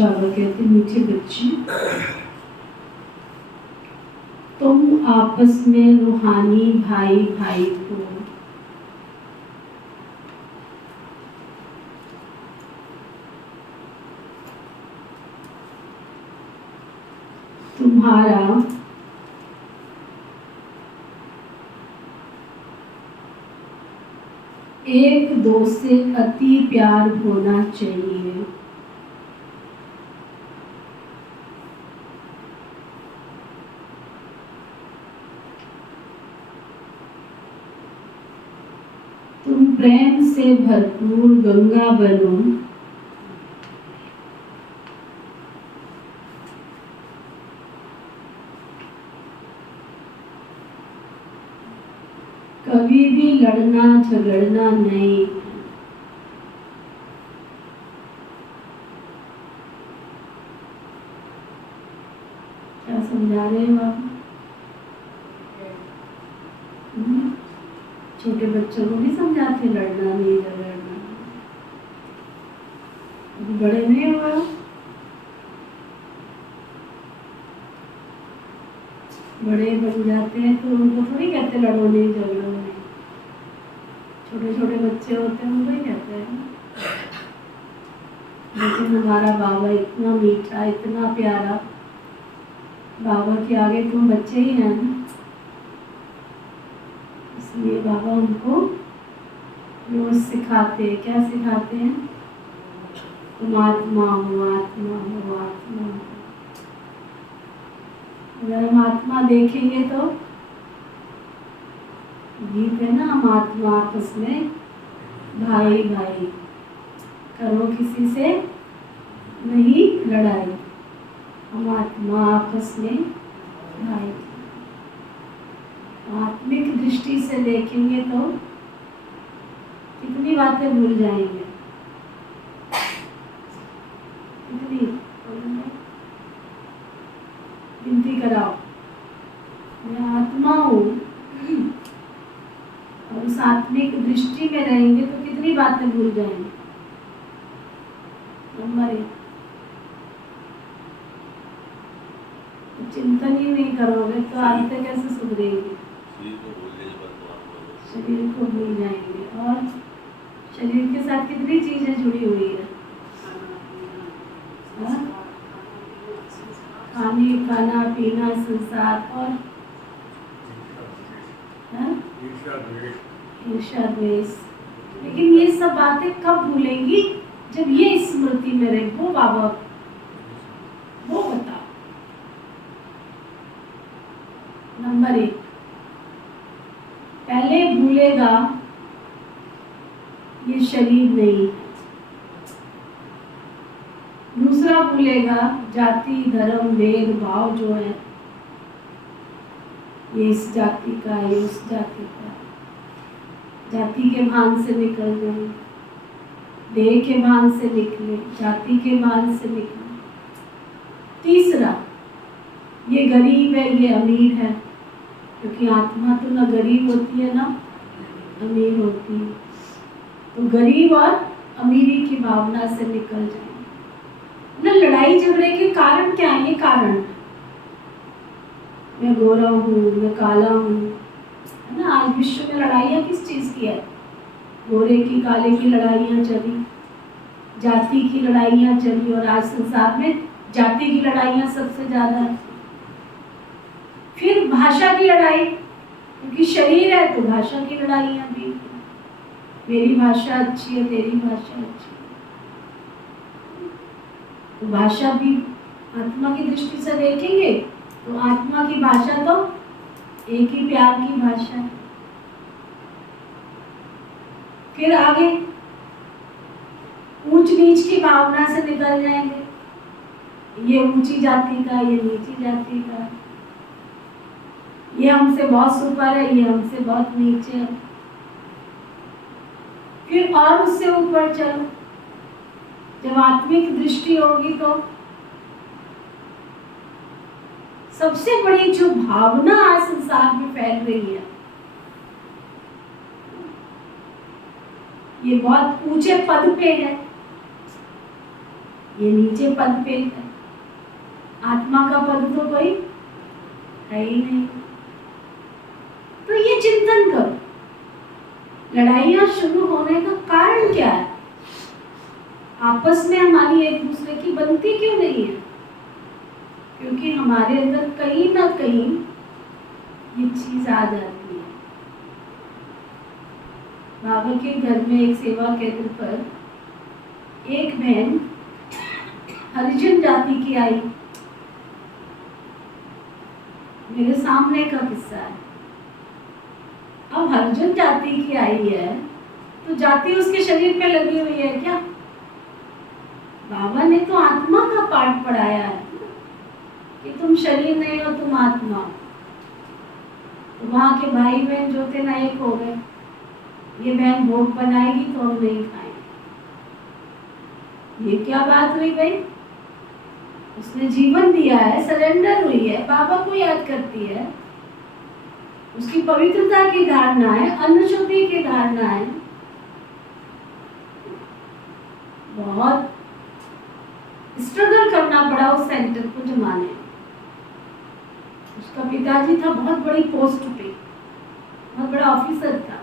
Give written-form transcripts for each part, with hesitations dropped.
बाबा कहते मीठे बच्चे, तुम आपस में रूहानी भाई भाई हो। तुम्हारा एक दो से अति प्यार होना चाहिए। तुम प्रेम से भरपूर गंगा बनो। कभी भी लड़ना झगड़ना नहीं। क्या समझा रहे हो आप? छोटे बच्चों को नहीं समझाते लड़ना नहीं झगड़ना? अभी बड़े नहीं हुआ, बड़े बन जाते हैं तो उनको थोड़ी कहते लड़ो नहीं झगड़ो नहीं। छोटे छोटे बच्चे होते हैं उनको ही कहते हैं। लेकिन हमारा बाबा इतना मीठा इतना प्यारा, बाबा के आगे तुम बच्चे ही हैं ना, इसलिए बाबा उनको रोज सिखाते हैं। क्या सिखाते हैं? तुम आत्मा हो आत्मा हो आत्मा हो। अगर हम आत्मा देखेंगे तो गीत है ना, हम आत्मा आपस में भाई भाई, करो किसी से नहीं लड़ाई। हम आत्मा आपस में भाई। आत्मिक दृष्टि से देखेंगे तो कितनी बातें भूल जाएंगे। कितनी गिनती कराओ। मैं आत्मा हूँ और उस आत्मिक दृष्टि में रहेंगे तो कितनी बातें भूल जाएंगे। नंबर 1, चिंतन ही नहीं करोगे तो आदतें कैसे सुधरेंगी? शरीर को भूल जाएंगे। और शरीर के साथ कितनी चीजें जुड़ी हुई है? खाने खाना पीना संसार और ईर्ष्या द्वेष। लेकिन ये सब बातें कब भूलेंगी? जब ये स्मृति में रहे। वो बाबा वो बता। नंबर 1, पहले भूलेगा ये शरीर नहीं। दूसरा भूलेगा जाति धर्म भेद भाव जो है, ये इस जाति का ये उस जाति का। जाति के भान से निकल जाए, देह के भान से निकले, जाति के भान से निकले। तीसरा, ये गरीब है ये अमीर है, क्योंकि आत्मा तो ना गरीब होती है ना अमीर होती है। तो गरीब और अमीरी की भावना से निकल जाए ना। लड़ाई झगड़े के कारण क्या है? ये कारण मैं गोरा हूँ मैं काला हूँ, है ना। आज विश्व में लड़ाइयाँ किस चीज की है? गोरे की काले की लड़ाइयाँ चली, जाति की लड़ाइयाँ चली, और आज संसार में जाति की लड़ाइयाँ सबसे ज्यादा है। फिर भाषा की लड़ाई, क्योंकि शरीर है तो भाषा की लड़ाइयाँ भी। मेरी भाषा अच्छी है तेरी भाषा अच्छी है, तो भाषा भी आत्मा की दृष्टि से देखेंगे तो आत्मा की भाषा तो एक ही प्यार की भाषा है। फिर आगे ऊंच नीच की भावना से निकल जाएंगे। ये ऊंची जाति का ये नीची जाति का, ये हमसे बहुत ऊपर है ये हमसे बहुत नीचे है। फिर और उससे ऊपर चलो, जब आत्मिक दृष्टि होगी तो सबसे बड़ी जो भावना आज संसार में फैल रही है, ये बहुत ऊंचे पद पे है, ये नीचे पद पे है, आत्मा का पद तो कोई है ही नहीं। तो ये चिंतन करो, लड़ाइयाँ शुरू होने का कारण क्या है? आपस में हमारी एक दूसरे की बनती क्यों नहीं है? क्योंकि हमारे अंदर कहीं ना कहीं ये चीज आ जाती है। बाबा के घर में एक सेवा केंद्र पर एक बहन हरिजन जाति की आई, मेरे सामने का किस्सा है। अब हरिजन जाति की आई है तो जाति उसके शरीर पे लगी हुई है क्या? बाबा ने तो आत्मा का पाठ पढ़ाया है कि तुम शरीर नहीं हो, तुम आत्मा हो। तो वहां के भाई बहन जो थे ना एक हो गए, ये बहन भोग बनाएगी तो हम नहीं खाएंगे। ये क्या बात हुई भाई? उसने जीवन दिया है, सरेंडर हुई है, बाबा को याद करती है, उसकी पवित्रता की धारणा है, अन्न शुद्धि की धारणा है। बहुत स्ट्रगल करना पड़ा उस सेंटर को जमाने। उसका पिताजी था बहुत बड़ी पोस्ट पे, बहुत बड़ा ऑफिसर था।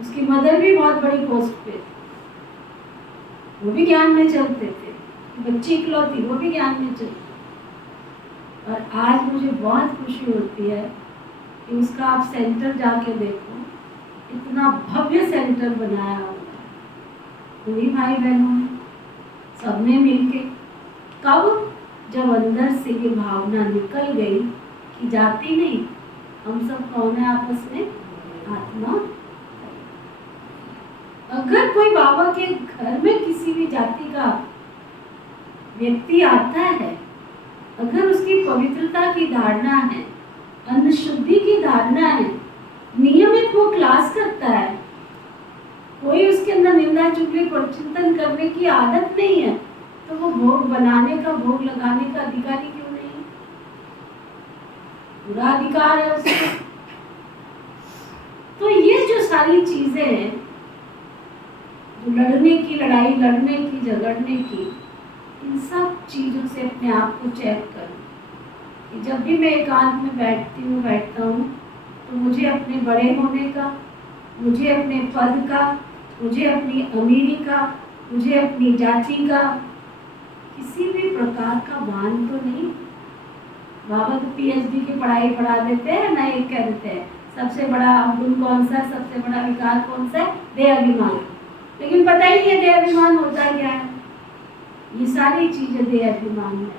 उसकी मदर भी बहुत बड़ी पोस्ट पे थी, वो भी ज्ञान में चलते थे। बच्ची इकलौती, वो भी ज्ञान में चलती। और आज मुझे बहुत खुशी होती है कि उसका आप सेंटर जाके देखो, इतना भव्य सेंटर बनाया हुआ है। पूरी भाई बहनों ने, सबने मिलके। कब? जब अंदर से ये भावना निकल गई कि जाति नहीं, हम सब कौन है आपस में? आत्मा। अगर कोई बाबा के घर में किसी भी जाति का व्यक्ति आता है, अगर उसकी पवित्रता की धारणा है, अन्न शुद्धि की धारणा है, नियमित वो क्लास करता है, कोई उसके अंदर निंदा चुगली पर चिंतन करने की आदत नहीं है, तो वो भोग बनाने का, भोग लगाने का अधिकारी क्यों नहीं है? पूरा अधिकार है उसको। तो ये जो सारी चीजें हैं, जो लड़ने की, लड़ाई लड़ने की, झगड़ने की, इन सब चीजों से अपने आप को चेक करो कि जब भी मैं एकांत में बैठता हूँ तो मुझे अपने बड़े होने का, मुझे अपने पद का, मुझे अपनी अमीरी का, मुझे अपनी जाति का किसी भी प्रकार का भान तो नहीं। बाबा तो पीएचडी की पढ़ाई पढ़ा देते हैं ना, एक कह देते हैं सबसे बड़ा अवगुण कौन सा है, सबसे बड़ा विकार कौन सा है? देहाभिमान। लेकिन पता ही नहीं है देहाभिमान होता क्या है। ये सारी चीजें देहाभिमान में।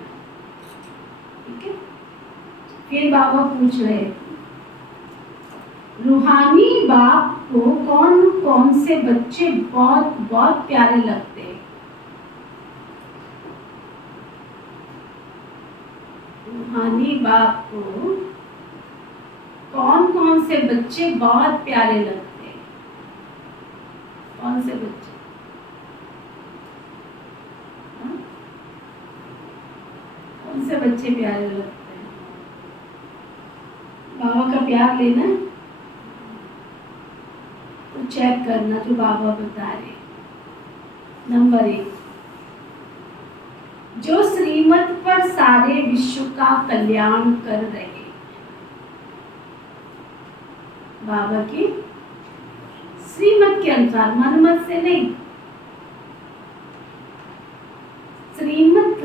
ठीक है। फिर बाबा पूछ रहे, रूहानी बाप को कौन कौन से बच्चे बहुत बहुत प्यारे लगते हैं? रूहानी बाप को कौन कौन से बच्चे बहुत प्यारे लगते हैं? कौन से बच्चे? कौन से बच्चे प्यारे लगते हैं? बाबा का प्यार लेना तो चेक करना जो बाबा बता रहे। नंबर 1, जो श्रीमत पर सारे विश्व का कल्याण कर रहे। बाबा की श्रीमत के अनुसार, मनमत से नहीं, श्रीमत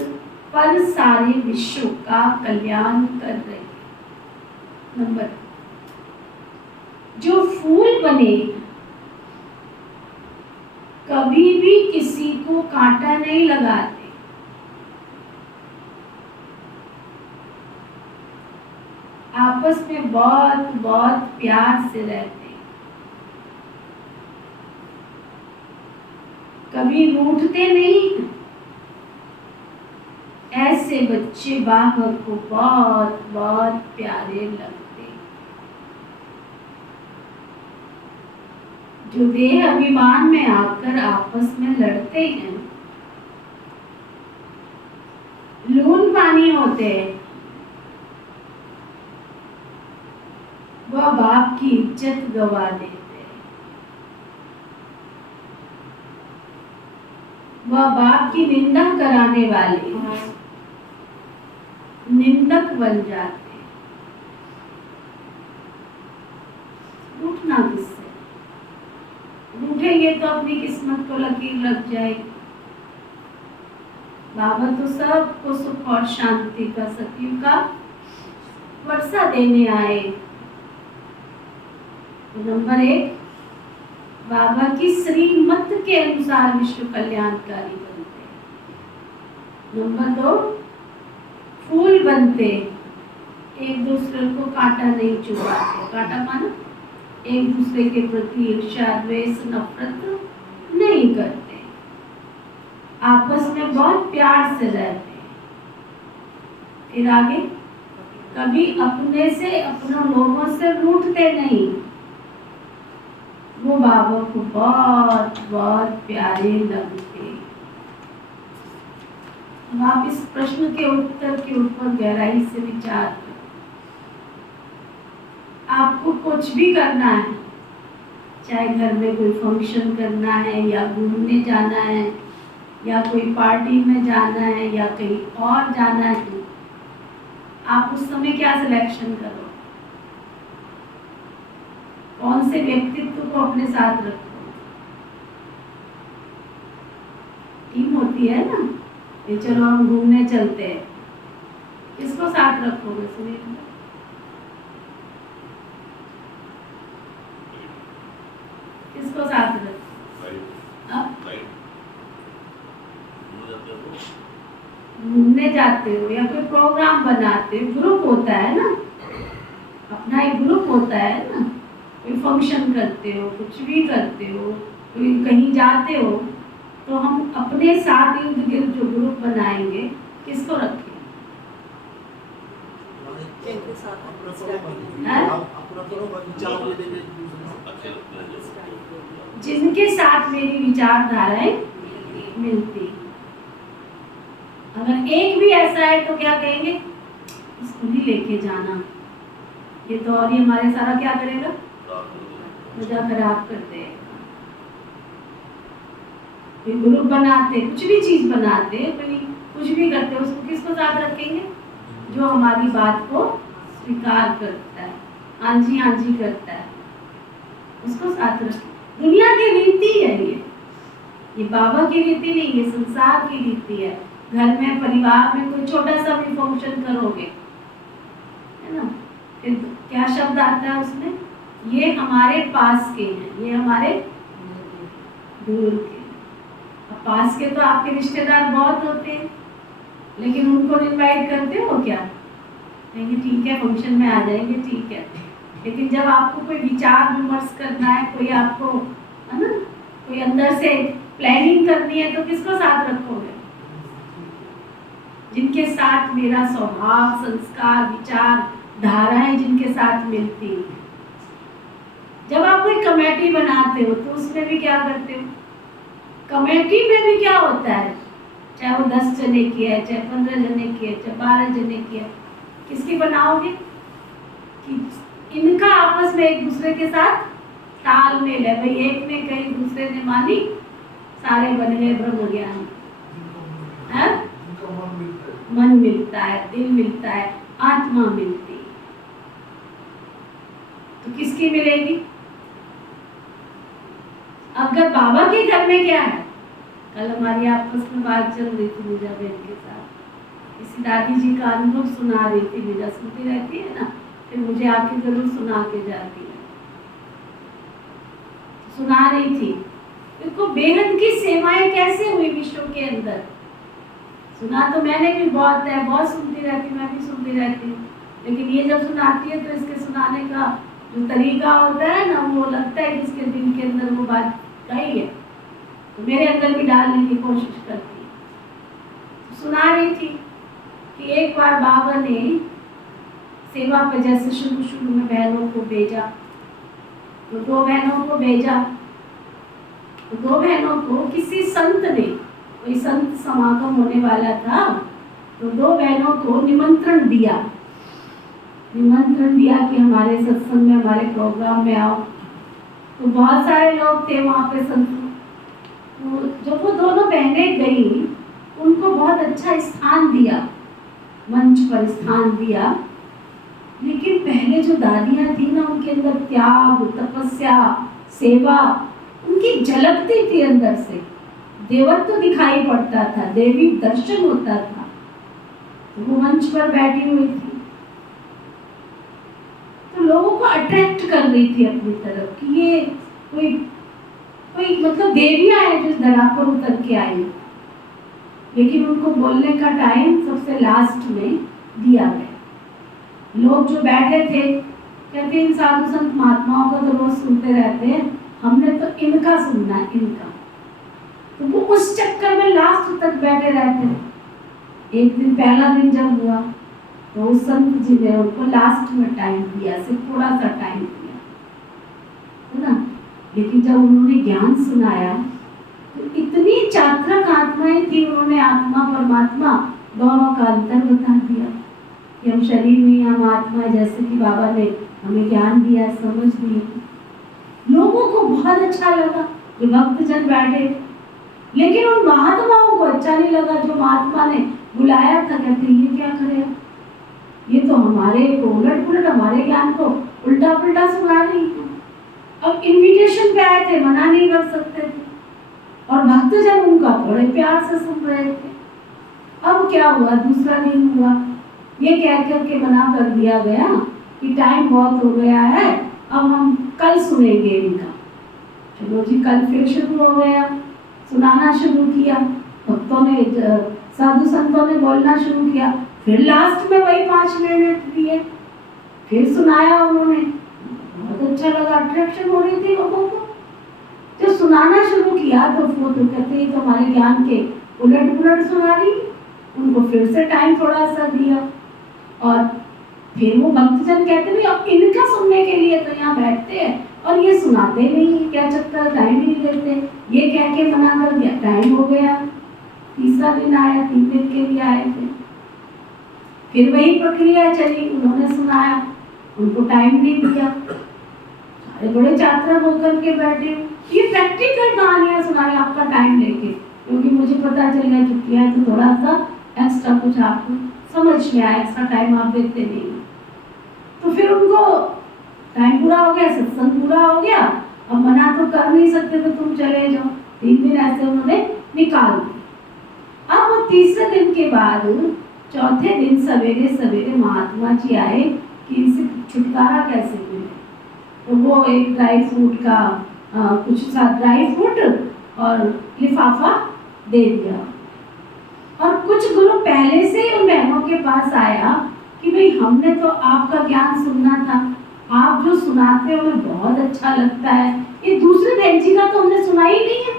पर सारे विश्व का कल्याण कर रहे। नंबर 2, जो फूल बने कभी भी किसी को कांटा नहीं लगाते। आपस में बहुत बहुत प्यार से रहते हैं, कभी रूठते नहीं। ऐसे बच्चे बाबा को बहुत बहुत प्यारे लगते। जो देह अभिमान में आकर आपस में लड़ते हैं, लून पानी होते हैं, वह बाप की इज्जत गवा देते हैं। वह बाप की निंदा कराने वाले निंदक बन जाते। उठना किससे? उठेंगे तो अपनी किस्मत को लकीर लग जाएगी। बाबा तो सबको सुख और शांति का, सतयुग का वर्षा देने आए। तो नंबर 1, बाबा की श्रीमत के अनुसार विश्व कल्याणकारी बनते। नंबर 2, फूल बनते, एक दूसरे को कांटा नहीं चुभाते। कांटा माना एक दूसरे के प्रति ईर्ष्या, द्वेष, नफरत नहीं करते, आपस में बहुत प्यार से रहते। फिर आगे, कभी अपने से, अपनों लोगों से रूठते नहीं। वो बाबा को बहुत बहुत प्यारे लगते। अब आप इस प्रश्न के उत्तर के ऊपर गहराई से विचार करें। आपको कुछ भी करना है, चाहे घर में कोई फंक्शन करना है, या घूमने जाना है, या कोई पार्टी में जाना है, या कहीं और जाना है, आप उस समय क्या सिलेक्शन करो? कौन से व्यक्तित्व को अपने साथ रखो? टीम होती है ना, ये चलो हम घूमने चलते हैं, किसको साथ रखोगे? सुनिए, किसको साथ रखो? घूमने जाते हो या कोई प्रोग्राम बनाते हो, ग्रुप होता है ना, अपना एक ग्रुप होता है ना। कोई फंक्शन करते हो, कुछ भी करते हो, कोई कहीं जाते हो, तो हम अपने साथ इर्द गिर्द जो ग्रुप बनाएंगे, किसको रखें? जिनके साथ मेरी विचारधाराएं मिलती। अगर एक भी ऐसा है तो क्या कहेंगे? इसको भी लेके जाना, ये तो और ये हमारे सारा क्या करेगा? मजा खराब करते हैं। कोई ग्रुप बनाते, कुछ भी चीज बनाते, कोई कुछ भी करते, उसको किसको साथ रखेंगे? जो हमारी बात को स्वीकार करता है, हाँ जी करता है, उसको साथ रखें। दुनिया की रीति है ये बाबा की रीति नहीं, ये संसार की रीति है। घर में, परिवार में कोई छोटा सा भी फंक्शन करोगे, है ना, फिर क्या शब्द आता है उसमें? ये हमारे पास के हैं, ये हमारे दूर के। अब पास के तो आपके रिश्तेदार बहुत होते हैं, लेकिन उनको इनवाइट करते हो क्या? नहीं, ठीक है फंक्शन में आ जाएंगे, ठीक है। लेकिन जब आपको कोई विचार विमर्श करना है, कोई आपको, है ना, कोई अंदर से प्लानिंग करनी है, तो किसको साथ रखोगे? जिनके साथ मेरा स्वभाव, संस्कार, विचार, धाराएं जिनके साथ मिलती हैं। जब आप कोई कमेटी बनाते हो, तो उसमें भी क्या करते हो? कमेटी में भी क्या होता है? चाहे वो 10 जने की है, चाहे 15 जने की है, चाहे 12 जने की है, किसकी बनाओगे? कि इनका आपस में एक दूसरे के साथ तालमेल है। भाई एक ने कही, दूसरे ने मानी, सारे बन गए ब्रह्म ज्ञानी। मन मिलता है, दिल मिलता है, आत्मा मिलती। तो किसकी मिलेगी? अगर बाबा के घर में क्या है? कल हमारी आपस में बात चल रही थी मीरा बहन के साथ, किसी दादी जी का अनुभव सुना रही थी। मीरा सुनती रहती है ना, फिर मुझे आके जरूर सुना के जाती है। सुना रही थी, देखो बेहद की सेवाएं कैसे हुई विश्व के अंदर। सुना तो मैंने भी बहुत है, बहुत सुनती रहती, मैं भी सुनती रहती हूँ, लेकिन ये जब सुनाती है तो इसके सुनाने का जो तरीका होता है ना, वो लगता है कि इसके दिल के अंदर वो बात कही है, तो मेरे अंदर भी डालने की कोशिश करती है। तो सुना रही थी कि एक बार बाबा ने सेवा पे, जैसे शुरू में बहनों को भेजा, तो 2 बहनों को भेजा, तो 2 बहनों को किसी संत ने, कोई संत समागम होने वाला था, तो 2 बहनों को निमंत्रण दिया कि हमारे सत्संग में, हमारे प्रोग्राम में आओ। तो बहुत सारे लोग थे वहाँ पे संत, तो जब वो दोनों बहनें गई, उनको बहुत अच्छा स्थान दिया, मंच पर स्थान दिया। लेकिन पहले जो दादियाँ थी ना, उनके अंदर त्याग, तपस्या, सेवा उनकी झलकती थी अंदर से, देवत्व दिखाई पड़ता था, देवी दर्शन होता था। तो वो मंच पर बैठी हुई थी, तो लोगों को अट्रैक्ट कर रही थी अपनी तरफ कि ये कोई मतलब देवियां हैं जो इस धरा पर उतर के आई। लेकिन उनको बोलने का टाइम सबसे लास्ट में दिया गया। लोग जो बैठे थे कहते इन साधु संत महात्माओं को तो रोज सुनते रहते हैं, हमने तो इनका सुनना है, इनका। तो वो उस चक्कर में लास्ट तक बैठे रहते। एक दिन पहला दिन जब हुआ तो उस संत जी ने उनको लास्ट में टाइम दिया, सिर्फ थोड़ा सा टाइम दिया, है ना। लेकिन जब उन्होंने ज्ञान सुनाया तो इतनी चात्रक आत्माएं थी, उन्होंने आत्मा परमात्मा दोनों का अंतर बता दिया कि हम शरीर नहीं, हम आत्मा, जैसे कि बाबा ने हमें ज्ञान दिया, समझ दी। लोगों को बहुत अच्छा लगा जो भक्तजन बैठे। लेकिन उन महात्माओं को अच्छा नहीं लगा जो महात्मा ने बुलाया था। कहते ये क्या करेगा, ये तो हमारे को उलट पुलट, हमारे ज्ञान को उल्टा पुल्टा सुना रही है। अब इनविटेशन पे आए थे, मना नहीं कर सकते थे, और भक्तजन उनका बड़े प्यार से सुन रहे थे। अब क्या हुआ, दूसरा दिन हुआ, ये कह करके मना कर दिया गया कि टाइम बहुत हो गया है, अब हम कल सुनेंगे इनका। चलो जी, कल फिर शुरू हो गया, सुनाना शुरू किया। भक्तों ने, साधु संतों ने बोलना शुरू किया। फिर लास्ट में वही 5 मिनट दिए, फिर सुनाया उन्होंने। बहुत अच्छा लगा, अट्रैक्शन हो रही थी लोगों को। जब सुनाना शुरू किया तो वो तो कहते हैं तो हमारे ज्ञान के उलट पुलट सुना रही। उनको फिर से टाइम थोड़ा सा दिया, और फिर वो भक्तजन कहते हैं अब इनका सुनने के लिए तो यहाँ बैठते हैं और ये सुनाते नहीं, क्या चक्कर, टाइम नहीं देते। ये कह के मना कर दिया, टाइम हो गया। तीसरा दिन आया, 3 दिन के लिए आए थे, फिर वही प्रक्रिया चली। उन्होंने सुनाया, उनको टाइम नहीं दिया, सारे बड़े चात्रक होकर के बैठे। ये प्रैक्टिकल कहानियां सुना रहे आपका टाइम लेके, क्योंकि मुझे पता चल गया छुट्टियां है तो थोड़ा सा एक्स्ट्रा कुछ आपको समझ में आया, एक्स्ट्रा टाइम आप देते नहीं। तो फिर उनको टाइम पूरा हो गया, सत्संग पूरा हो गया, अब मना तो कर नहीं सकते तो तुम चले जाओ। 3 दिन ऐसे उन्होंने निकाल दिए। अब वो तीसरे दिन के बाद चौथे दिन सवेरे सवेरे महात्मा जी आए कि इनसे छुटकारा कैसे मिले। तो वो एक ड्राई फ्रूट का कुछ सा ड्राई फ्रूट और लिफाफा दे दिया। और कुछ गुरु पहले से ही उन बहनों के पास आया कि भाई हमने तो आपका ज्ञान सुनना था, आप जो सुनाते हो हमें बहुत अच्छा लगता है, ये दूसरे बहन जी का तो हमने सुना ही नहीं है,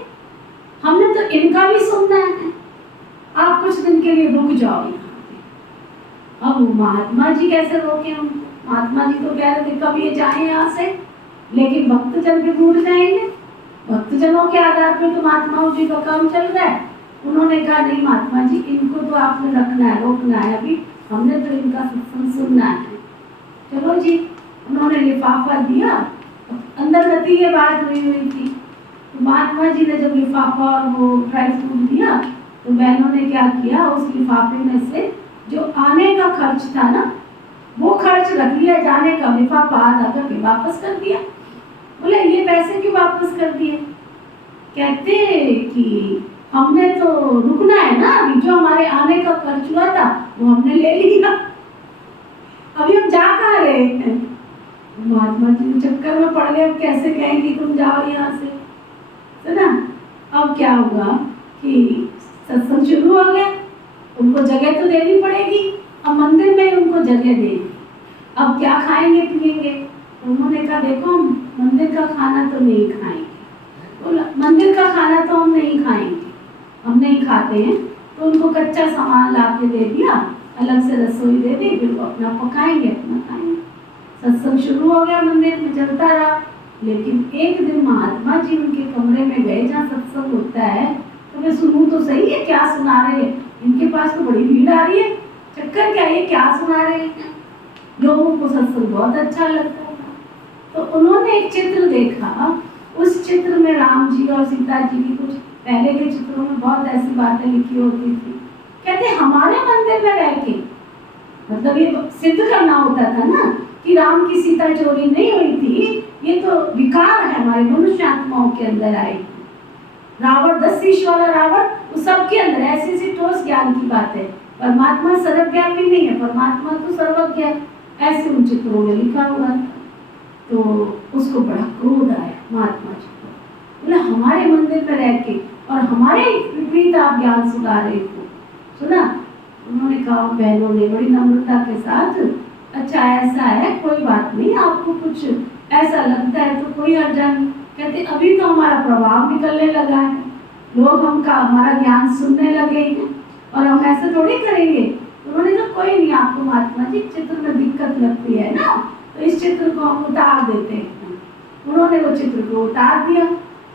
हमने तो इनका भी सुनना है, आप कुछ दिन के लिए रुक जाओ यहाँ पे। अब महात्मा जी कैसे रोके हम? महात्मा जी तो कह रहे थे कब ये जाए यहाँ से, लेकिन भक्तजन भी भूल जाएंगे, भक्तजनों के आधार पर तो महात्माओं जी का काम चल रहा है। उन्होंने कहा नहीं महात्मा जी, इनको तो आपने रखना है, रोकना है, अभी हमने तो इनका सत्संग सुनना है। चलो जी, उन्होंने लिफाफा दिया। अंदर गति ये बात हुई थी, तो महात्मा जी ने जब लिफाफा और वो ड्राई फ्रूट दिया तो बहनों ने क्या किया, उस लिफाफे में से जो आने का खर्च था ना, वो खर्च रख लिया, जाने का लिफाफा आधा करके वापस कर दिया। बोले ये पैसे क्यों वापस कर दिए? कहते कि हमने तो रुकना है ना, अभी जो हमारे आने का खर्च हुआ था वो हमने ले लिया, अभी हम जा कहाँ रहे हैं। महात्मा जी चक्कर में पड़ गए, अब कैसे कहेंगी तुम जाओ यहाँ से, है ना। अब क्या हुआ कि सत्संग शुरू हो गया, उनको जगह तो देनी पड़ेगी, अब मंदिर में उनको जगह देनी। अब क्या खाएंगे पिएंगे? उन्होंने कहा देखो हम मंदिर का खाना तो नहीं खाएंगे, बोला मंदिर का खाना तो हम नहीं खाएंगे, हम नहीं खाते हैं। तो उनको कच्चा सामान ला के दे दिया, अलग से रसोई दे दी, फिर वो अपना पकाएंगे, अपना खाएंगे। सत्संग शुरू हो गया, मंदिर में चलता रहा। लेकिन एक दिन महात्मा जी उनके कमरे में गए जहाँ सत्संग होता है, तो मैं सुनूं तो सही है क्या सुना रहे हैं, इनके पास तो बड़ी भीड़ आ रही है, चक्कर क्या है, क्या सुना रहे हैं। लोगों को सत्संग बहुत अच्छा लगता था। तो उन्होंने एक चित्र देखा, उस चित्र में राम जी और सीता जी की कुछ पहले के चित्रों में बहुत ऐसी बातें लिखी होती थी। कहते हमारे मंदिर में रह के, मतलब ये सिद्ध करना होता था ना कि राम की सीता चोरी नहीं हुई थी, ये तो विकार है हमारे मनुष्य आत्माओं के अंदर आई। रावण 10 शीश वाला रावण, वो सबके अंदर ऐसी ठोस ज्ञान की बात है। परमात्मा सर्वव्यापी नहीं है, परमात्मा तो सर्वज्ञ है, ऐसे उन चित्रों में लिखा हुआ था। तो उसको बड़ा क्रोध आया महात्मा जी को, बोले हमारे मंदिर में रह के और हमारे विपरीत आप ज्ञान सुना रहे हो। सुना? उन्होंने कहा, बहनों ने बड़ी नम्रता के साथ, अच्छा ऐसा है, कोई बात नहीं, आपको कुछ ऐसा लगता है तो कोई हर्जा नहीं। कहते अभी तो हमारा प्रभाव निकलने लगा है, लोग हमारा ज्ञान सुनने लगे हैं और हम ऐसे थोड़ी करेंगे। उन्होंने कहा कोई नहीं, आपको महात्मा जी चित्र में दिक्कत लगती है ना, तो इस चित्र को हम उतार देते हैं। उन्होंने वो चित्र को उतार दिया,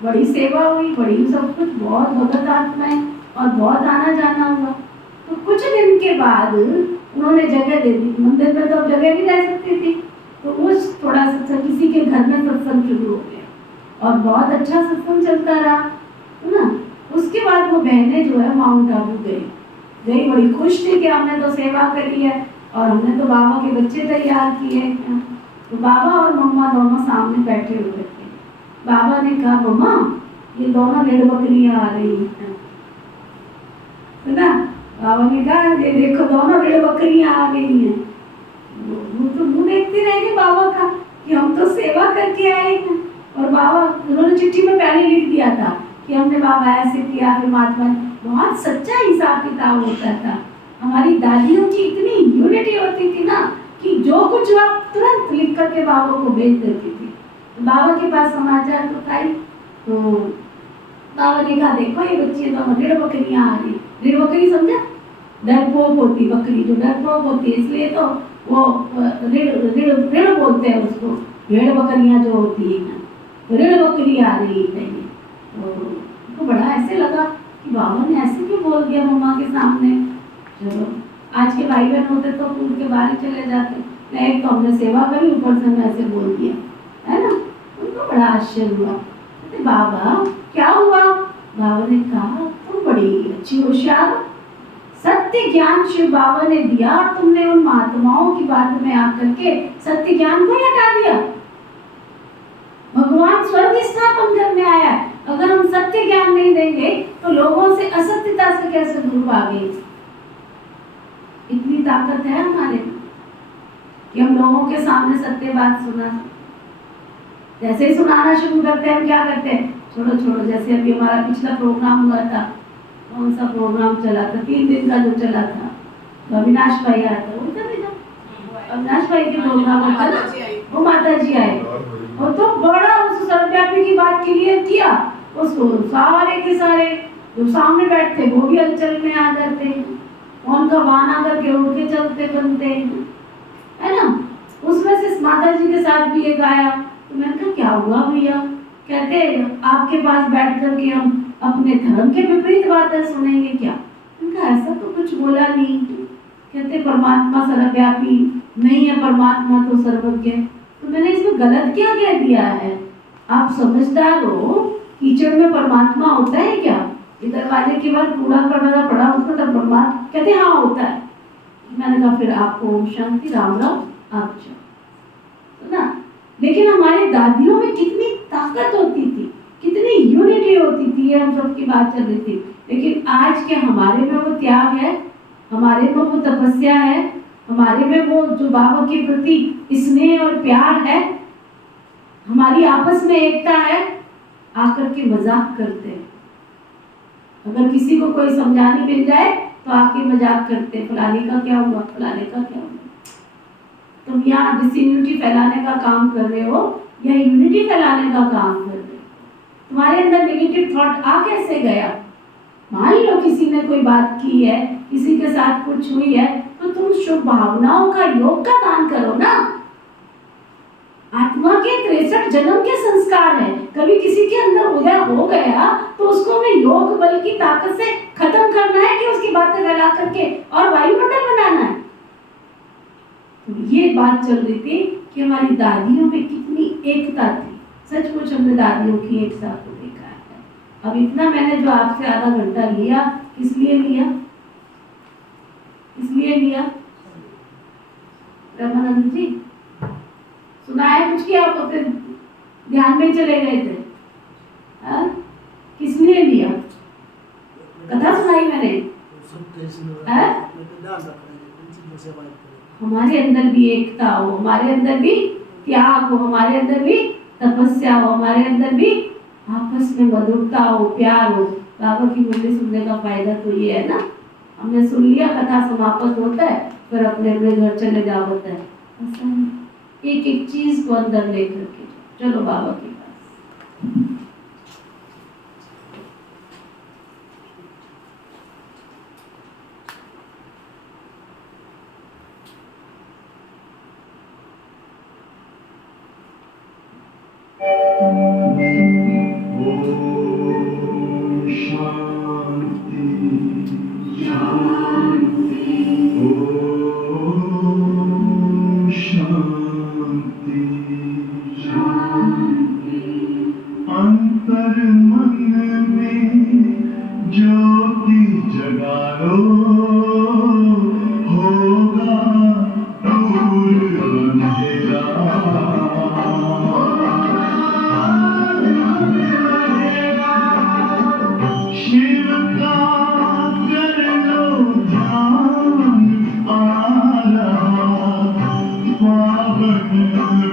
बड़ी सेवा हुई, बड़ी सब कुछ, बहुत भगत आत्माएं और बहुत आना जाना हुआ। तो कुछ दिन के बाद उन्होंने जगह दे दी, मंदिर में तो अब जगह नहीं रह सकती थी, तो उस थोड़ा सा किसी के घर में सत्संग शुरू हो गया और बहुत अच्छा सत्संग चलता रहा, है ना। उसके बाद वो बहनें जो है माउंट आबू गई, बड़ी खुश थी कि हमने तो सेवा करी है और हमने तो बाबा के बच्चे तैयार किए हैं। तो बाबा और मम्मा दोनों सामने बैठे हुए थे। बाबा ने कहा, मम्मा ये दोनों रेड बकरियां आ रही हैं, है ना। बाबा ने कहा, ये देखो दोनों रेड बकरियां आ गई हैं। वो तो मुंह देखते रह गए बाबा का कि हम तो सेवा करके आए हैं। और बाबा, उन्होंने चिट्ठी में पहले लिख दिया था कि हमने बाबा ऐसे किया, फिर महात्मा, बहुत सच्चा हिसाब किताब होता था। हमारी दादियों की इतनी यूनिटी होती थी ना कि जो कुछ आप तुरंत लिख करके बाबा को भेज देती थी। तो बाबा के पास समाचार तो था ही, तो बाबा ने कहा, देखो ये बच्ची तो रेड बकरियां आ रही। रेड बकरी समझा? डरपोक होती बकरी, जो डरपोक होती है, इसलिए तो वो रेड बोलते हैं उसको, भेड़ बकरियां जो होती है, रेड बकरी आ रही है। तो बड़ा ऐसे लगा कि बाबा ने ऐसे क्यों बोल दिया मम्मा के सामने। चलो, आज के भाई बहन होते तो फूल के बाहर चले जाते, एक तो हमने सेवा करी, ऊपर से ऐसे बोल दिया, है ना। उनको बड़ा आश्चर्य हुआ। तो बाबा क्या हुआ? बाबा ने कहा, तुम बड़ी अच्छी होशियार, सत्य ज्ञान शिव बाबा ने दिया और तुमने उन महात्माओं की बात में आकर के सत्य ज्ञान को हटा दिया। भगवान स्वर्ग स्थापन करने आया है, अगर हम सत्य ज्ञान नहीं देंगे तो लोगों से असत्यता से कैसे दूर भागे। इतनी ताकत है हमारे में कि हम लोगों के सामने सत्य बात सुना। जैसे ही सुनाना शुरू करते हैं, हम क्या करते हैं, छोड़ो छोड़ो। जैसे अभी हमारा पिछला प्रोग्राम हुआ था, कौन सा प्रोग्राम चला था, 3 दिन का जो चला था, तो अविनाश भाई आया था, वो अविनाश भाई के प्रोग्राम होता ना, वो माता जी आए, और तो बड़ा उस सर्वव्यापी की बात के लिए किया। उसको सारे के सारे जो सामने बैठते वो भी हलचल में आ जाते हैं, उनका बहाना करके उठ के चलते बनते हैं, है ना। उसमें से माता जी के साथ भी एक आया, तो मैंने कहा क्या हुआ भैया? कहते आपके पास बैठ कर के हम अपने धर्म के विपरीत बातें सुनेंगे क्या? उनका ऐसा तो कुछ बोला नहीं। कहते परमात्मा सर्वव्यापी नहीं है, परमात्मा तो सर्वज्ञ। तो मैंने इसमें गलत क्या कह दिया है? आप समझदार हो, कीचड़ में परमात्मा होता है क्या? इधर वाले के बाद कूड़ा करना पड़ा, उसको तब परमात्मा कहते हाँ होता है। मैंने कहा फिर आपको ओम शांति, राम राम, आप जाओ ना। लेकिन हमारी दादियों में कितनी ताकत होती थी, कितनी यूनिटी होती थी, ये हम सबकी बात चल रही थी। लेकिन आज के हमारे में वो त्याग है, हमारे में वो तपस्या है, हमारे में वो जो बाबा के प्रति स्नेह और प्यार है, हमारी आपस में एकता है। आकर के मजाक करते हैं, अगर किसी को कोई समझाने मिल जाए तो आके मजाक करते, फलाने का क्या हुआ, फलाने का क्या हुआ। तुम यहाँ डिसयूनिटी फैलाने का काम कर रहे हो या यूनिटी फैलाने का काम कर रहे हो? तुम्हारे अंदर नेगेटिव थॉट आ कैसे गया? मान लो किसी ने कोई बात की है, किसी के साथ कुछ हुई है, तो तुम शुभ भावनाओं का योग का दान करो ना। आत्मा के 63 जन्म के संस्कार है, कभी किसी के अंदर उदय हो गया तो उसको हमें योग बल की ताकत से खत्म करना है कि उसकी बातें फैला करके और वायुमंडल बनाना है। तो ये बात चल रही थी कि हमारी दादियों में कितनी एकता थी। सचमुच हमने दादियों की एकता को देखा है, अब इतना मैंने जो आपसे आधा घंटा लिया, किस लिए लिया? किस लिए लिया? रामानंद जी सुनाए कुछ किया आपको, फिर ध्यान में चले गए थे? किस लिए लिया? कथा सुनाई मैंने। हमारे अंदर भी एकता हो, हमारे अंदर भी त्याग हो, हमारे अंदर भी तपस्या हो, हमारे अंदर भी आपस में मधुरता हो, प्यार हो। बाबा की मुरली सुनने का फायदा तो ये है ना, हमने सुन लिया, कथा समाप्त होता है, फिर अपने अपने घर चले जावत है। ऐसा नहीं, एक एक चीज को अंदर लेकर के चलो बाबा के पास। अंतर मन में ज्योति जगा लो, होगा दूर अंधेरा। शिव का कर लो ध्यान, आ रहा पावन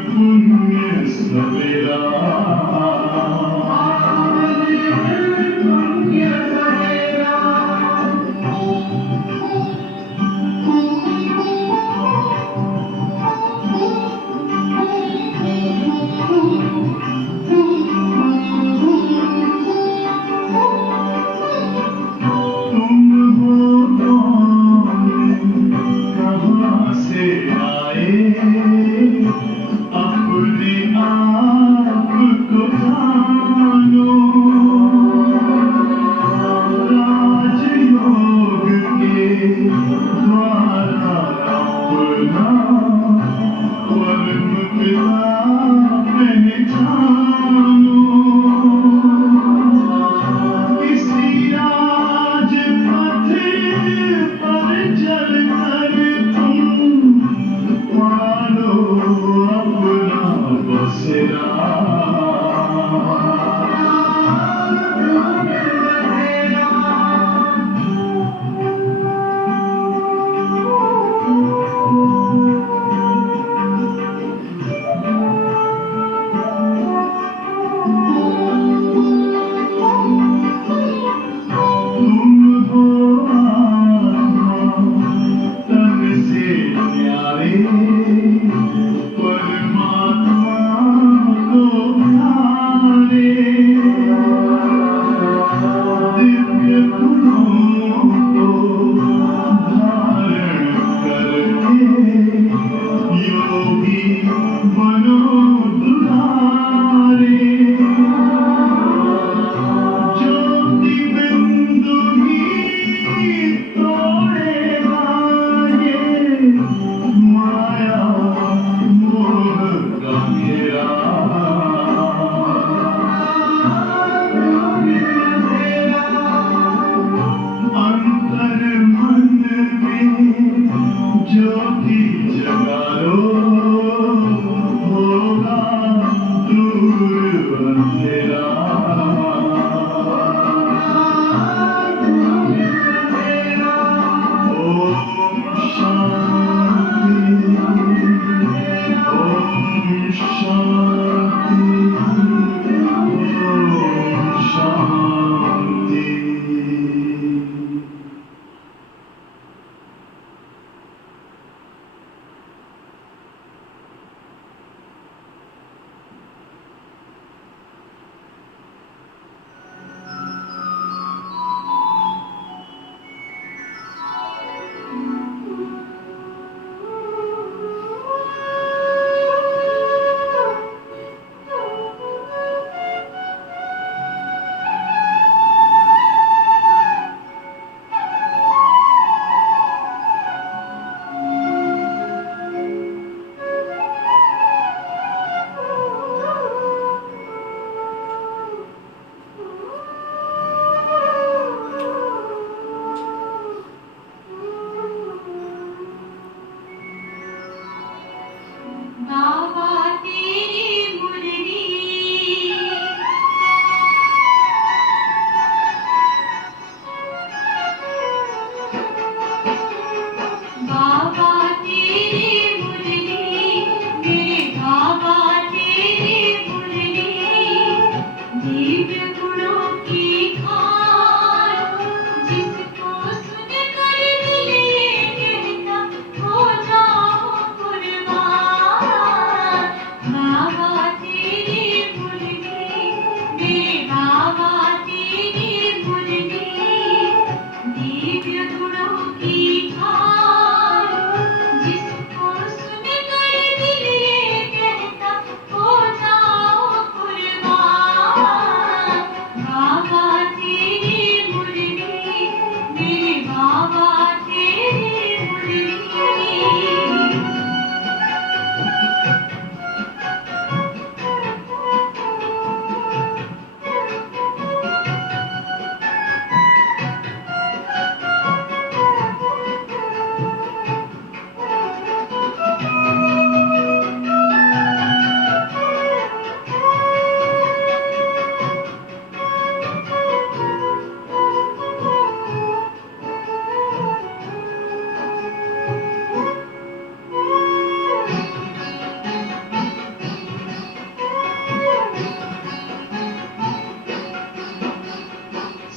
पुण्य सवेरा। बाबा तेरी मुरली।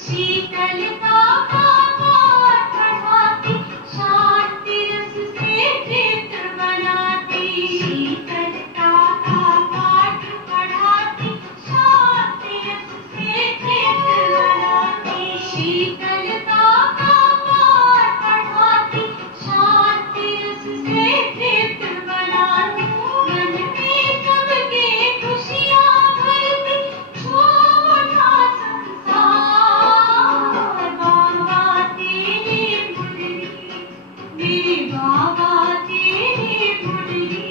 शीतलता का पाठ पढ़ाती, शांति रस से चित्र बनाती। शीतलता का पाठ पढ़ाती, शांति रस से चित्र बनाती। शीतलता का पाठ पढ़ाती, शांति रस से चित्र बनाती। मन में सबके खुशियाँ भरती, झूम उठा संसार। बाबा तेरी मुरली, मेरे बाबा तेरी मुरली।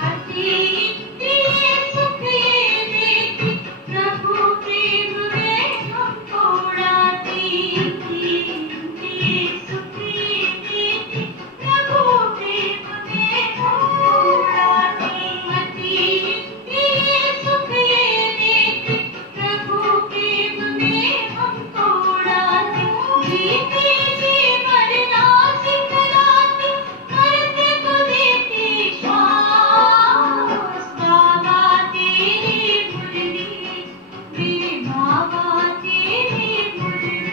अति इंद्रिय सुख ये देती, प्रभु प्रेम में हमको उड़ाती। इंद्रिय सुख ये देती, प्रभु प्रेम में हमको उड़ाती। अति इंद्रिय सुख ये देती, प्रभु प्रेम में हमको उड़ाती। जीते जी मरना सिखलाती, मरते को देती श्वास। बाबा तेरी मुरली, मेरे बाबा तेरी मुरली।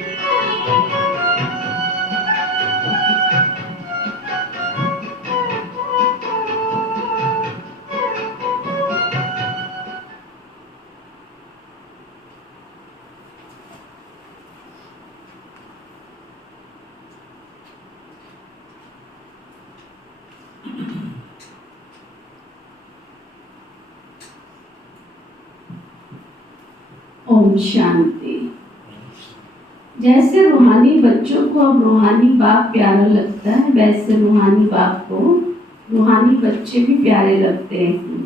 ओम शांति। जैसे रूहानी बच्चों को अब रूहानी बाप प्यारा लगता है, वैसे रूहानी बाप को रूहानी बच्चे भी प्यारे लगते हैं,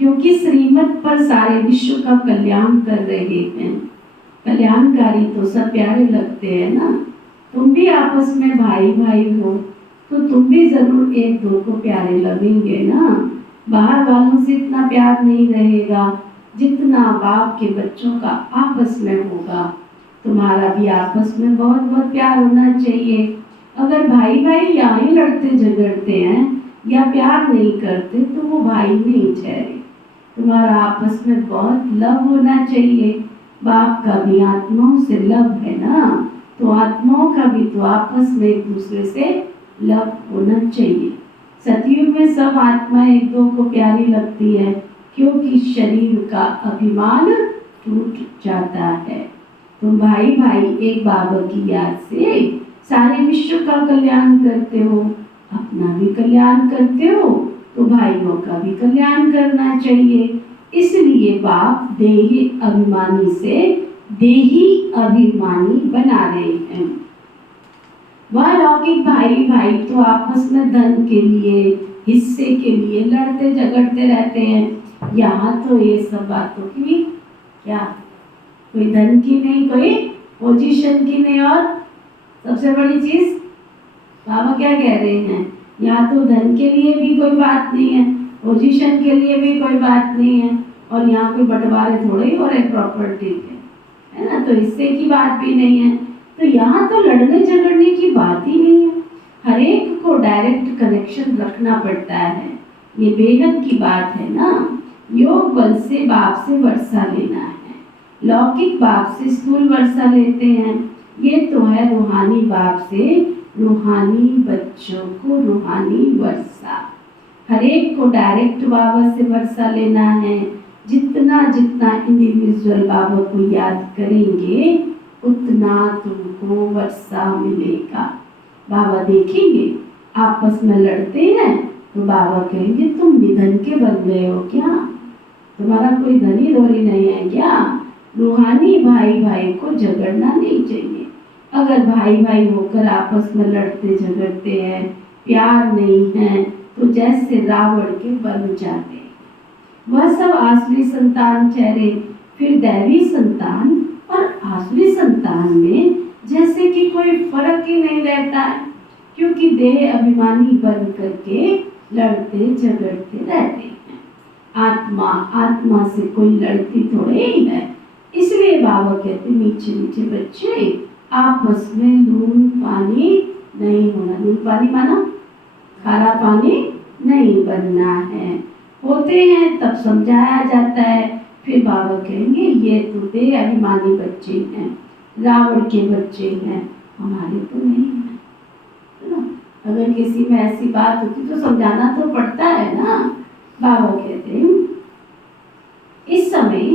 क्योंकि श्रीमत पर सारे विश्व का कल्याण कर रहे हैं। कल्याणकारी तो सब प्यारे लगते हैं ना। तुम भी आपस में भाई भाई हो, तो तुम भी जरूर एक दो को प्यारे लगेंगे ना। बाहर वालों से इतना प्यार नहीं रहेगा जितना बाप के बच्चों का आपस में होगा। तुम्हारा भी आपस में बहुत बहुत प्यार होना चाहिए। अगर भाई भाई यहाँ ही लड़ते झगड़ते हैं या प्यार नहीं करते तो वो भाई नहीं ठहरे। तुम्हारा आपस में बहुत लव होना चाहिए। बाप का भी आत्माओं से लव है ना, तो आत्माओं का भी तो आपस में एक दूसरे से लव होना चाहिए। सतयुग में सब आत्माएं एक दो को प्यारी लगती है, क्योंकि शरीर का अभिमान टूट जाता है। तुम भाई भाई एक बाबा की याद से सारे विश्व का कल्याण करते हो, अपना भी कल्याण करते हो, तो भाइयों का भी कल्याण करना चाहिए। इसलिए बाप देही अभिमानी से देही अभिमानी बना रहे हैं। वह लौकिक भाई भाई तो आपस में धन के लिए, हिस्से के लिए लड़ते झगड़ते रहते हैं। यहाँ तो ये सब बातों की भी क्या, कोई धन की नहीं, कोई पोजीशन की नहीं, और सबसे बड़ी चीज बाबा क्या कह रहे हैं, यहाँ तो धन के लिए भी कोई बात नहीं है, पोजीशन के लिए भी कोई बात नहीं है, और यहाँ कोई बंटवारे थोड़े ही हो रहे प्रॉपर्टी के, है ना। तो हिस्से की बात भी नहीं है। तो यहाँ तो लड़ने झगड़ने की बात ही नहीं है। हर एक को डायरेक्ट कनेक्शन रखना पड़ता है। ये बेहद की बात है ना। योग बल से बाप से वर्षा लेना है। लौकिक बाप से स्थूल वर्षा लेते हैं। ये तो है रूहानी बाप से रूहानी बच्चों को रूहानी वर्षा। हर एक को डायरेक्ट बाबा से वर्षा लेना है। जितना जितना इंडिविजुअल बाबा को याद करेंगे उतना तुमको वर्षा मिलेगा। बाबा देखेंगे आपस में लड़ते हैं तो बाबा कहेंगे तुम निधन के बन गए हो क्या, तुम्हारा कोई धनी धोरी नहीं है क्या। रूहानी भाई भाई को झगड़ना नहीं चाहिए। अगर भाई भाई होकर आपस में लड़ते झगड़ते हैं, प्यार नहीं है, तो जैसे रावण के बन जाते हैं। वह सब आसुरी संतान ठहरे। फिर दैवी संतान और आसुरी संतान में जैसे कि कोई फर्क ही नहीं रहता है, क्योंकि देह अभिमानी बन करके लड़ते झगड़ते रहते हैं। आत्मा आत्मा से कोई लड़ती थोड़े ही है। इसलिए बाबा कहते मीठे मीठे बच्चे आपस में लून पानी नहीं होना। लून पानी माना खारा पानी नहीं बनना है। होते हैं तब समझाया जाता है। फिर बाबा कहेंगे ये तो देह अभिमानी बच्चे हैं, रावण के बच्चे हैं, हमारे तो नहीं है ना। अगर किसी में ऐसी बात होती तो समझाना तो पड़ता है ना। बाबा कहते हैं इस समय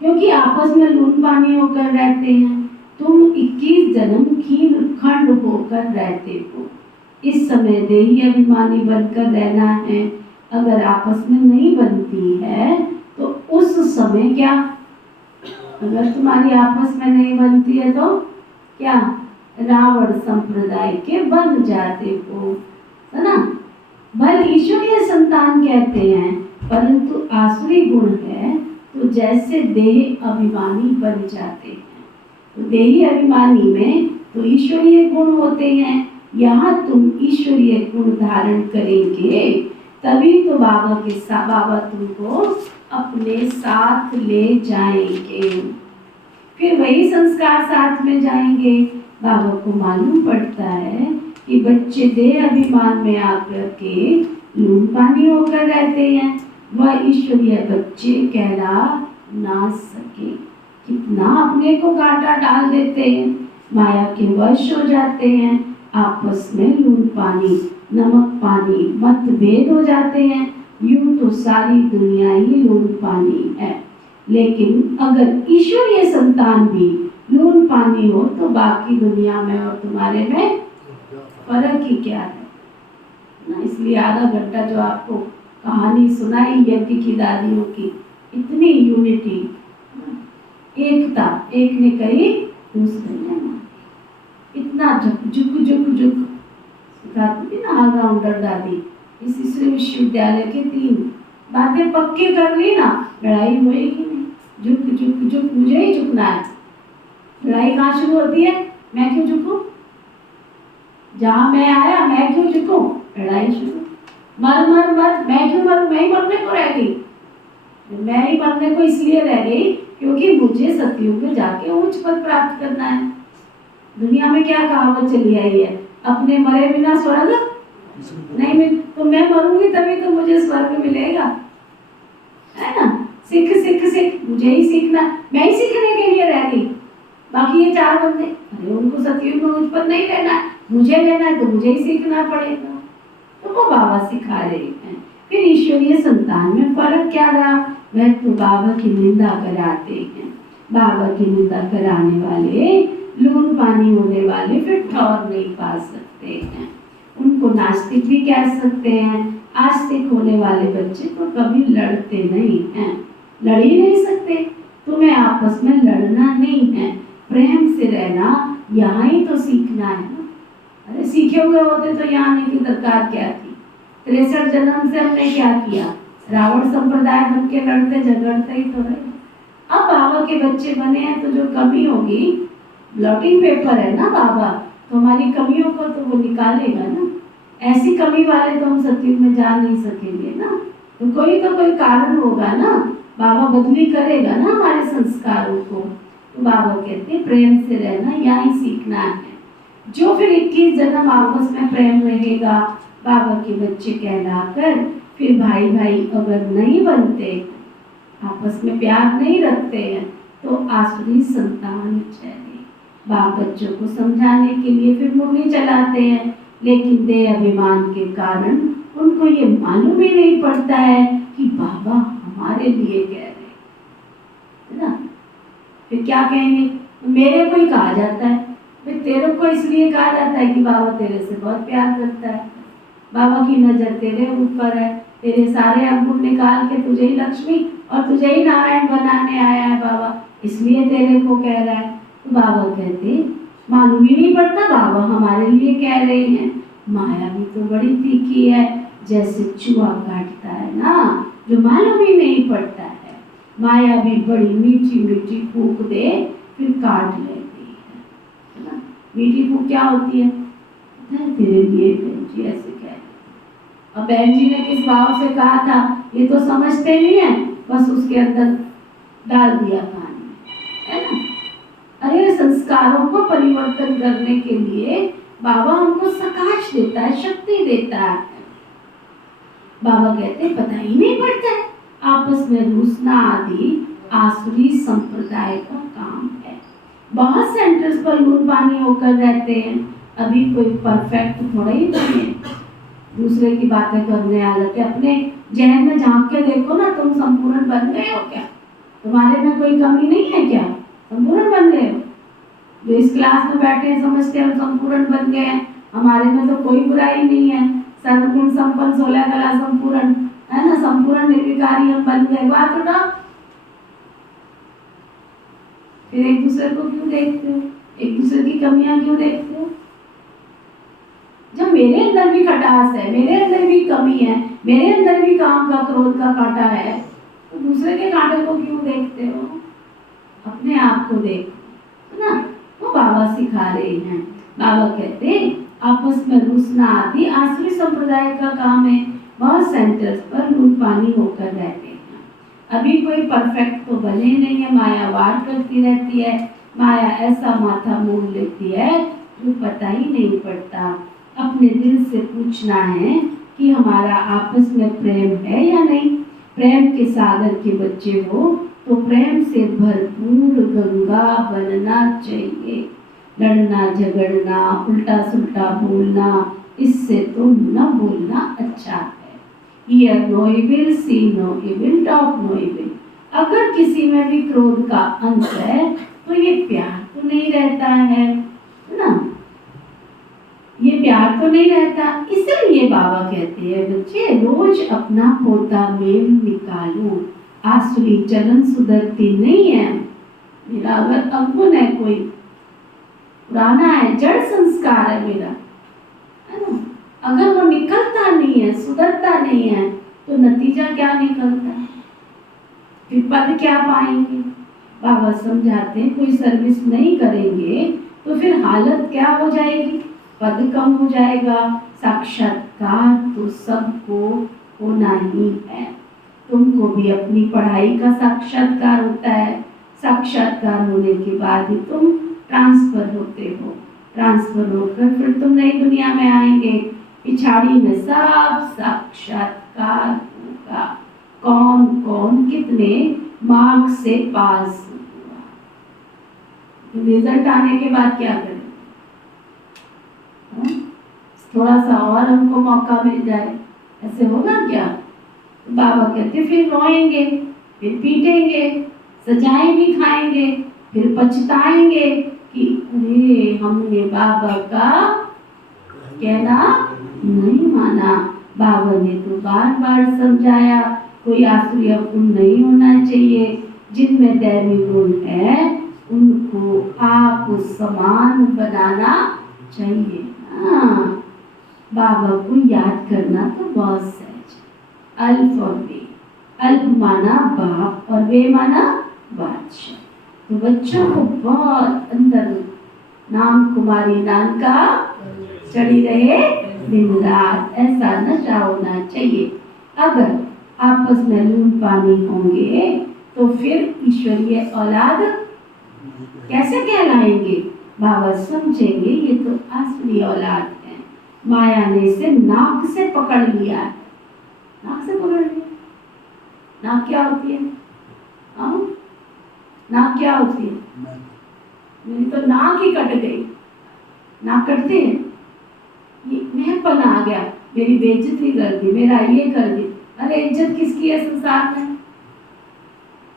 क्योंकि आपस में लून पानी होकर रहते हैं, तुम 21 जन्म खीन खंड होकर रहते हो। इस समय देही अभिमानी बनकर रहना है। अगर आपस में नहीं बनती है तो उस समय क्या, अगर तुम्हारी आपस में नहीं बनती है तो क्या, रावण संप्रदाय के बन जाते हो, है ना। भल ईश्वरीय संतान कहते हैं, परंतु आसुरी गुण है तो जैसे देह अभिमानी बन जाते हैं। तो देही अभिमानी में तो ईश्वरीय गुण होते हैं। यहाँ तुम ईश्वरीय गुण धारण करेंगे तभी तो बाबा के साथ बाबा तुमको अपने साथ ले जाएंगे। फिर वही संस्कार साथ में जाएंगे। बाबा को मालूम पड़ता है कि बच्चे देह अभिमान में आकर के लून पानी होकर रहते हैं। वह ईश्वरीय बच्चे कहला ना सके। कितना अपने को कांटा डाल देते हैं, माया के वश हो जाते हैं। आपस में लून पानी नमक पानी मतभेद हो जाते हैं। यूं तो सारी दुनिया ही लून पानी है, लेकिन अगर ईश्वरीय संतान भी लून पानी हो तो बाकी दुनिया में और तुम्हारे में फर्क ही क्या है ना। इसलिए आधा घंटा जो आपको कहानी सुनाई यज्ञ की दादियों की, इतनी यूनिटी, एकता, एक ने कही दूसरे ने मानी। इतना झुक झुक झुक झुक सिखाती थी ना ऑलराउंडर दादी। इस ईश्वरी विश्वविद्यालय के 3 बातें पक्की कर ली ना, लड़ाई होएगी नहीं। झुक झुक झुक, मुझे ही झुकना है। लड़ाई कहाँ शुरू होती है, मैं क्यों झुकूं, जहां मैं आया मैं क्यों झुकूं, लड़ाई शुरू। मर मर मर, मैं क्यों मरूं, मैं ही मरने को रह गई। मैं ही मरने को इसलिए रह गई क्योंकि मुझे सतयुग में जाके उच्च पद प्राप्त करना है। दुनिया में क्या कहावत चली आई है, अपने मरे बिना स्वर्ग नहीं मिल। तो मैं मरूंगी तभी तो मुझे स्वर्ग मिलेगा, है ना। सीख सीख सीख, मुझे ही सीखना, मैं ही सीखने के लिए रह गई। बाकी ये 4 बंदे, अरे उनको सतयुग में उच्च पद नहीं लेना, मुझे लेना है तो मुझे ही सीखना पड़ेगा। तो वो बाबा सिखा रहे हैं। फिर ईश्वरीय संतान में फर्क क्या रहा, वह तो बाबा की निंदा कराते हैं। बाबा की निंदा कराने वाले, लून पानी होने वाले फिर ठौर नहीं पा सकते हैं। उनको नास्तिक भी कह सकते हैं। आस्तिक होने वाले बच्चे तो कभी लड़ते नहीं हैं, लड़ ही नहीं सकते। तुम्हें आपस में लड़ना नहीं है, प्रेम से रहना, यहाँ ही तो सीखना है ना। अरे सीखे हुए होते तो यहाँ आने की दरकार क्या थी। 63 जन्म से हमने क्या किया, रावण संप्रदाय बन के लड़ते झगड़ते ही तो रहे। अब बाबा के बच्चे बने हैं तो जो कमी होगी, ब्लॉटिंग पेपर है ना बाबा, तो हमारी कमियों को तो वो निकालेगा ना। ऐसी कमी वाले तो हम सतयुग में जा नहीं सकेंगे ना। तो कोई कारण होगा ना, बाबा बदली करेगा ना हमारे संस्कारों को। तो बाबा कहते हैं प्रेम से रहना, यहाँ ही सीखना है। जो फिर 21 जन्म आपस में प्रेम रहेगा, बाबा के बच्चे कहलाकर फिर भाई भाई अगर नहीं बनते, आपस में प्यार नहीं रखते हैं तो आसुरी संतान चले। बाप बच्चों को समझाने के लिए फिर मुरली चलाते हैं, लेकिन देह अभिमान के कारण उनको ये मालूम ही नहीं पड़ता है कि बाबा हमारे लिए कह रहे है ना। फिर क्या कहेंगे, मेरे को ही कहा जाता है, फिर तेरे को इसलिए कहा जाता है कि बाबा तेरे से बहुत प्यार करता है, बाबा की नजर तेरे ऊपर है, तेरे सारे अंगूर निकाल के तुझे ही लक्ष्मी और तुझे ही नारायण बनाने आया है बाबा, इसलिए तेरे को कह रहा है। तो बाबा कहते मालूम ही नहीं पड़ता बाबा हमारे लिए कह रहे हैं। माया भी तो बड़ी तीखी है, जैसे चूहा काटता है ना, जो मालूम ही नहीं पड़ता है। माया भी बड़ी मीठी मीठी फूंक दे फिर काट लेती है ना। मीठी फूंक क्या होती है, तेरे लिए बहन जी ऐसे कह रहे। अब बहन जी ने किस भाव से कहा था ये तो समझते नहीं है, बस उसके अंदर डाल दिया पानी, है ना। अरे संस्कारों को परिवर्तन करने के लिए बाबा हमको सकाश देता है, शक्ति देता है। बाबा कहते पता ही नहीं पड़ता है, आपस में रूसना आदि आसुरी संप्रदाय का काम है। बहुत सेंटर्स पर लूट पानी होकर रहते हैं, अभी कोई परफेक्ट थोड़ा ही नहीं है, दूसरे की बातें करने आ जाते। अपने जहन में झांक के देखो ना, तुम संपूर्ण बन गए हो क्या, तुम्हारे में कोई कमी नहीं है क्या, संपूर्ण बन गए हो। जो इस क्लास में बैठे हैं समझते हैं हम संपूर्ण बन गए हैं, हमारे में तो कोई बुराई नहीं है, सर्वगुण संपन्न 16 कला संपूर्ण है ना, संपूर्ण निर्विकारी हम बन गए। बात उठाओ, फिर एक दूसरे को क्यों देखते हो, एक दूसरे की कमियां क्यों देखते हो। जब मेरे अंदर भी खटास है, मेरे अंदर भी कमी है, मेरे अंदर भी काम का क्रोध का कांटा है, तो दूसरे के कांटे को क्यों देखते हो, अपने आप को देखो, है ना। वो बाबा सिखा रहे हैं। बाबा कहते आपस में रूसना आदि आसुरी संप्रदाय का काम है। बहुत सेंटर्स पर लूट पानी होकर रहते हैं, अभी कोई परफेक्ट तो बने नहीं है, माया वार करती रहती है, माया ऐसा माथा मोड़ लेती है जो पता ही नहीं पड़ता। अपने दिल से पूछना है कि हमारा आपस में प्रेम है या नहीं। प्रेम के सागर के बच्चे हो तो प्रेम से भरपूर गंगा बनना चाहिए। लड़ना झगड़ना उल्टा सुल्टा बोलना, इससे तो न बोलना अच्छा है। Hear no evil, see no evil, talk no evil। अगर किसी में भी क्रोध का अंश है तो ये प्यार तो नहीं रहता है ना, ये प्यार तो नहीं रहता। इसलिए बाबा कहते हैं बच्चे रोज अपना पोता मेल निकालो, आसुरी चलन सुधरती नहीं है। मेरा अगर अवगुण है, कोई पुराना है, जड़ संस्कार है मेरा, है ना, अगर वो निकलता नहीं है, सुधरता नहीं है, तो नतीजा क्या निकलता है, फिर पद क्या पाएंगे। बाबा समझाते हैं कोई सर्विस नहीं करेंगे तो फिर हालत क्या हो जाएगी, पद कम हो जाएगा। साक्षात्कार तो सबको होना ही है, तुमको भी अपनी पढ़ाई का साक्षात्कार होता है, साक्षात्कार होने के बाद ही तुम ट्रांसफर होते हो, ट्रांसफर होकर फिर तुम नई दुनिया में आएंगे। पिछाड़ी में सब साक्षात्कार होगा, कौन कौन कितने मार्क्स से पास हुआ। रिजल्ट आने के बाद क्या करें, थोड़ा सा और हमको मौका मिल जाए, ऐसे होगा क्या। बाबा कहते फिर रोएंगे, फिर पीटेंगे, सजाएं भी खाएंगे, फिर पछताएंगे कि अरे हमने बाबा का कहना नहीं माना। बाबा ने तो बार बार समझाया कोई आसुरी अवगुण नहीं होना चाहिए, जिनमें दैवी गुण है उनको आप समान बनाना चाहिए। हाँ, बाबा को याद करना तो बहुत सहज। अल्फ और वे, अल्फ माना बाप और वे माना बादशाह। तो बच्चों को बहुत अंदर नाम कुमारी नाम का चढ़ी रहे दिन रात, ऐसा नशा होना चाहिए। अगर आपस में लूट पानी होंगे तो फिर ईश्वरीय औलाद कैसे कहलाएंगे। बाबा समझेंगे ये तो आसुरी औलाद है, माया ने इसे नाक से पकड़ लिया है। नाक से पकड़ लिया, नाक क्या होती है, हाँ, नाक क्या होती है? मेरी तो नाक ही कट गई। नाक कटती है, ये मेहपन आ गया, मेरी बेइज्जती कर दी, मेरा ये कर दी। अरे इज्जत किसकी है संसार में?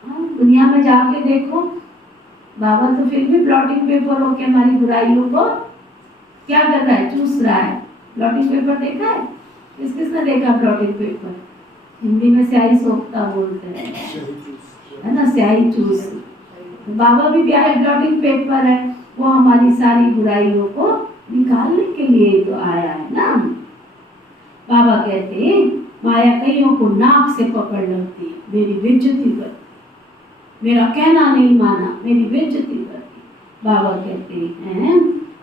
हाँ, दुनिया में जाके देखो, बाबा तो फिर भी ब्लॉटिंग पेपर होके हमारी बुराइयों को क्या कर रहा है? चूस रहा है। ब्लॉटिंग पेपर देखा है? किस किसने देखा ब्लॉटिंग पेपर? हिंदी में स्याही सोखता बोलते हैं, है ना, स्याही चूस। तो बाबा भी ब्लॉटिंग पेपर है, वो हमारी सारी बुराइयों को निकालने के लिए तो आया है ना। बाबा कहते हैं माया कईयों को नाक से पकड़ लेती है, मेरी बेइज्जती करती, मेरा कहना नहीं माना, मेरी बेइज्जती करती। बाबा कहते हैं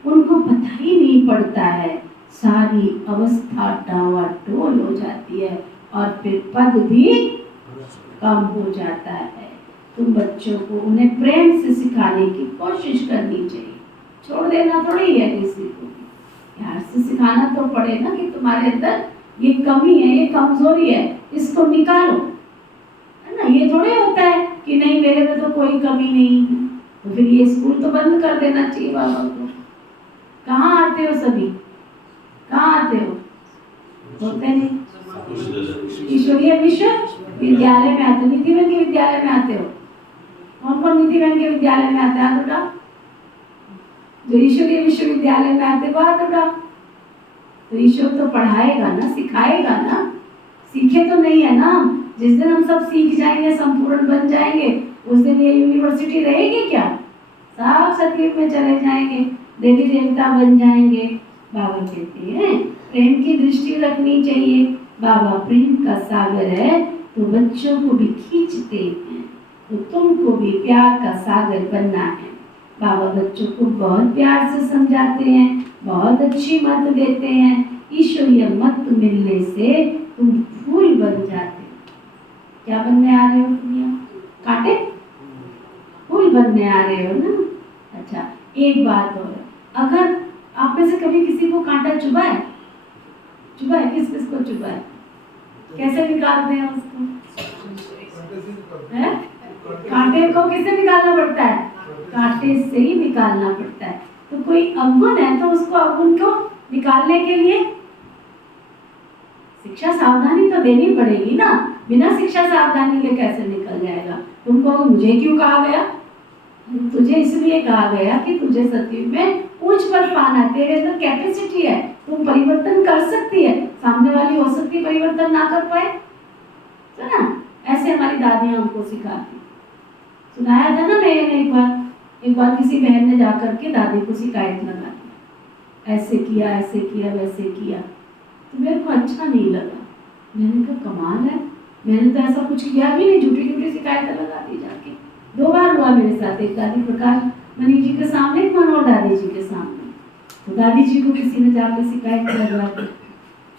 उनको पता ही नहीं पड़ता है, सारी अवस्था डावाडोल हो जाती है और फिर पद भी कम हो जाता है। तुम बच्चों को उन्हें प्रेम से सिखाने की कोशिश करनी चाहिए, छोड़ देना थोड़ी है किसी को, प्यार से सिखाना तो पड़े ना कि तुम्हारे अंदर ये कमी है, ये कमजोरी है, इसको निकालो, है ना। ये थोड़े होता है कि नहीं मेरे में तो कोई कमी नहीं है, तो फिर ये स्कूल तो बंद कर देना चाहिए बाबा को। कहाँ आते हो सभी? कहाँ आते हो? बोलते नहीं। ईश्वरीय विश्वविद्यालय में आते हो, नीति बहन के विद्यालय में आते हो? कौन कौन नीति बहन के विद्यालय में आते हैं? बेटा जो ईश्वरीय विश्वविद्यालय में आते बात बेटा, तो ईश्वर तो पढ़ाएगा ना, सिखाएगा ना, सीखे तो नहीं है ना। जिस दिन हम सब सीख जाएंगे, संपूर्ण बन जाएंगे, उस दिन ये यूनिवर्सिटी रहेगी क्या? सब सतयुग में चले जाएंगे, देवी देवता बन जाएंगे। बाबा कहते हैं प्रेम की दृष्टि रखनी चाहिए। बाबा प्रेम का सागर है, तो बच्चों को भी खींचते हैं, तो तुमको भी प्यार का सागर बनना है। बाबा बच्चों को बहुत प्यार से समझाते हैं, बहुत अच्छी मत देते हैं। ईश्वरीय मत मिलने से तुम फूल बन जाते हो। क्या बनने आ रहे हो तुम? यहाँ कांटे? फूल बनने आ रहे हो ना। अच्छा, एक बात और, अगर आप में से कभी किसी को कांटा चुभा है? चुभा है? किस किस को चुभा है? कैसे निकालते हैं उसको? कांटे को किससे निकालना पड़ता है? कांटे से ही निकालना पड़ता है। तो कोई अवगुण है तो उसको अवगुण को निकालने के लिए शिक्षा सावधानी तो देनी पड़ेगी ना। बिना शिक्षा सावधानी के कैसे निकल जाएगा? तुमको मुझे क्यों कहा गया? तुझे इसलिए कहा गया कि तुझे सतयुग में उच्च पद पाना, तेरे अंदर कैपेसिटी है, तुम परिवर्तन कर सकती है, सामने वाली हो सकती परिवर्तन ना कर पाए, है ना। ऐसे हमारी दादियां हमको सिखाती। सुनाया था ना मैंने एक बार किसी बहन ने जाकर के दादी को शिकायत लगा दी, ऐसे किया वैसे किया, तो मेरे को अच्छा नहीं लगा। मैंने कहा कमाल है, मैंने तो ऐसा कुछ किया भी नहीं, झूठी झूठी शिकायतें लगा दी जाके। 2 बार हुआ मेरे साथ, एक दादी प्रकाश मनी जी के सामने, एक मनोहर दादी जी के सामने। तो दादी जी को किसी ने जाकर शिकायत लगा दी।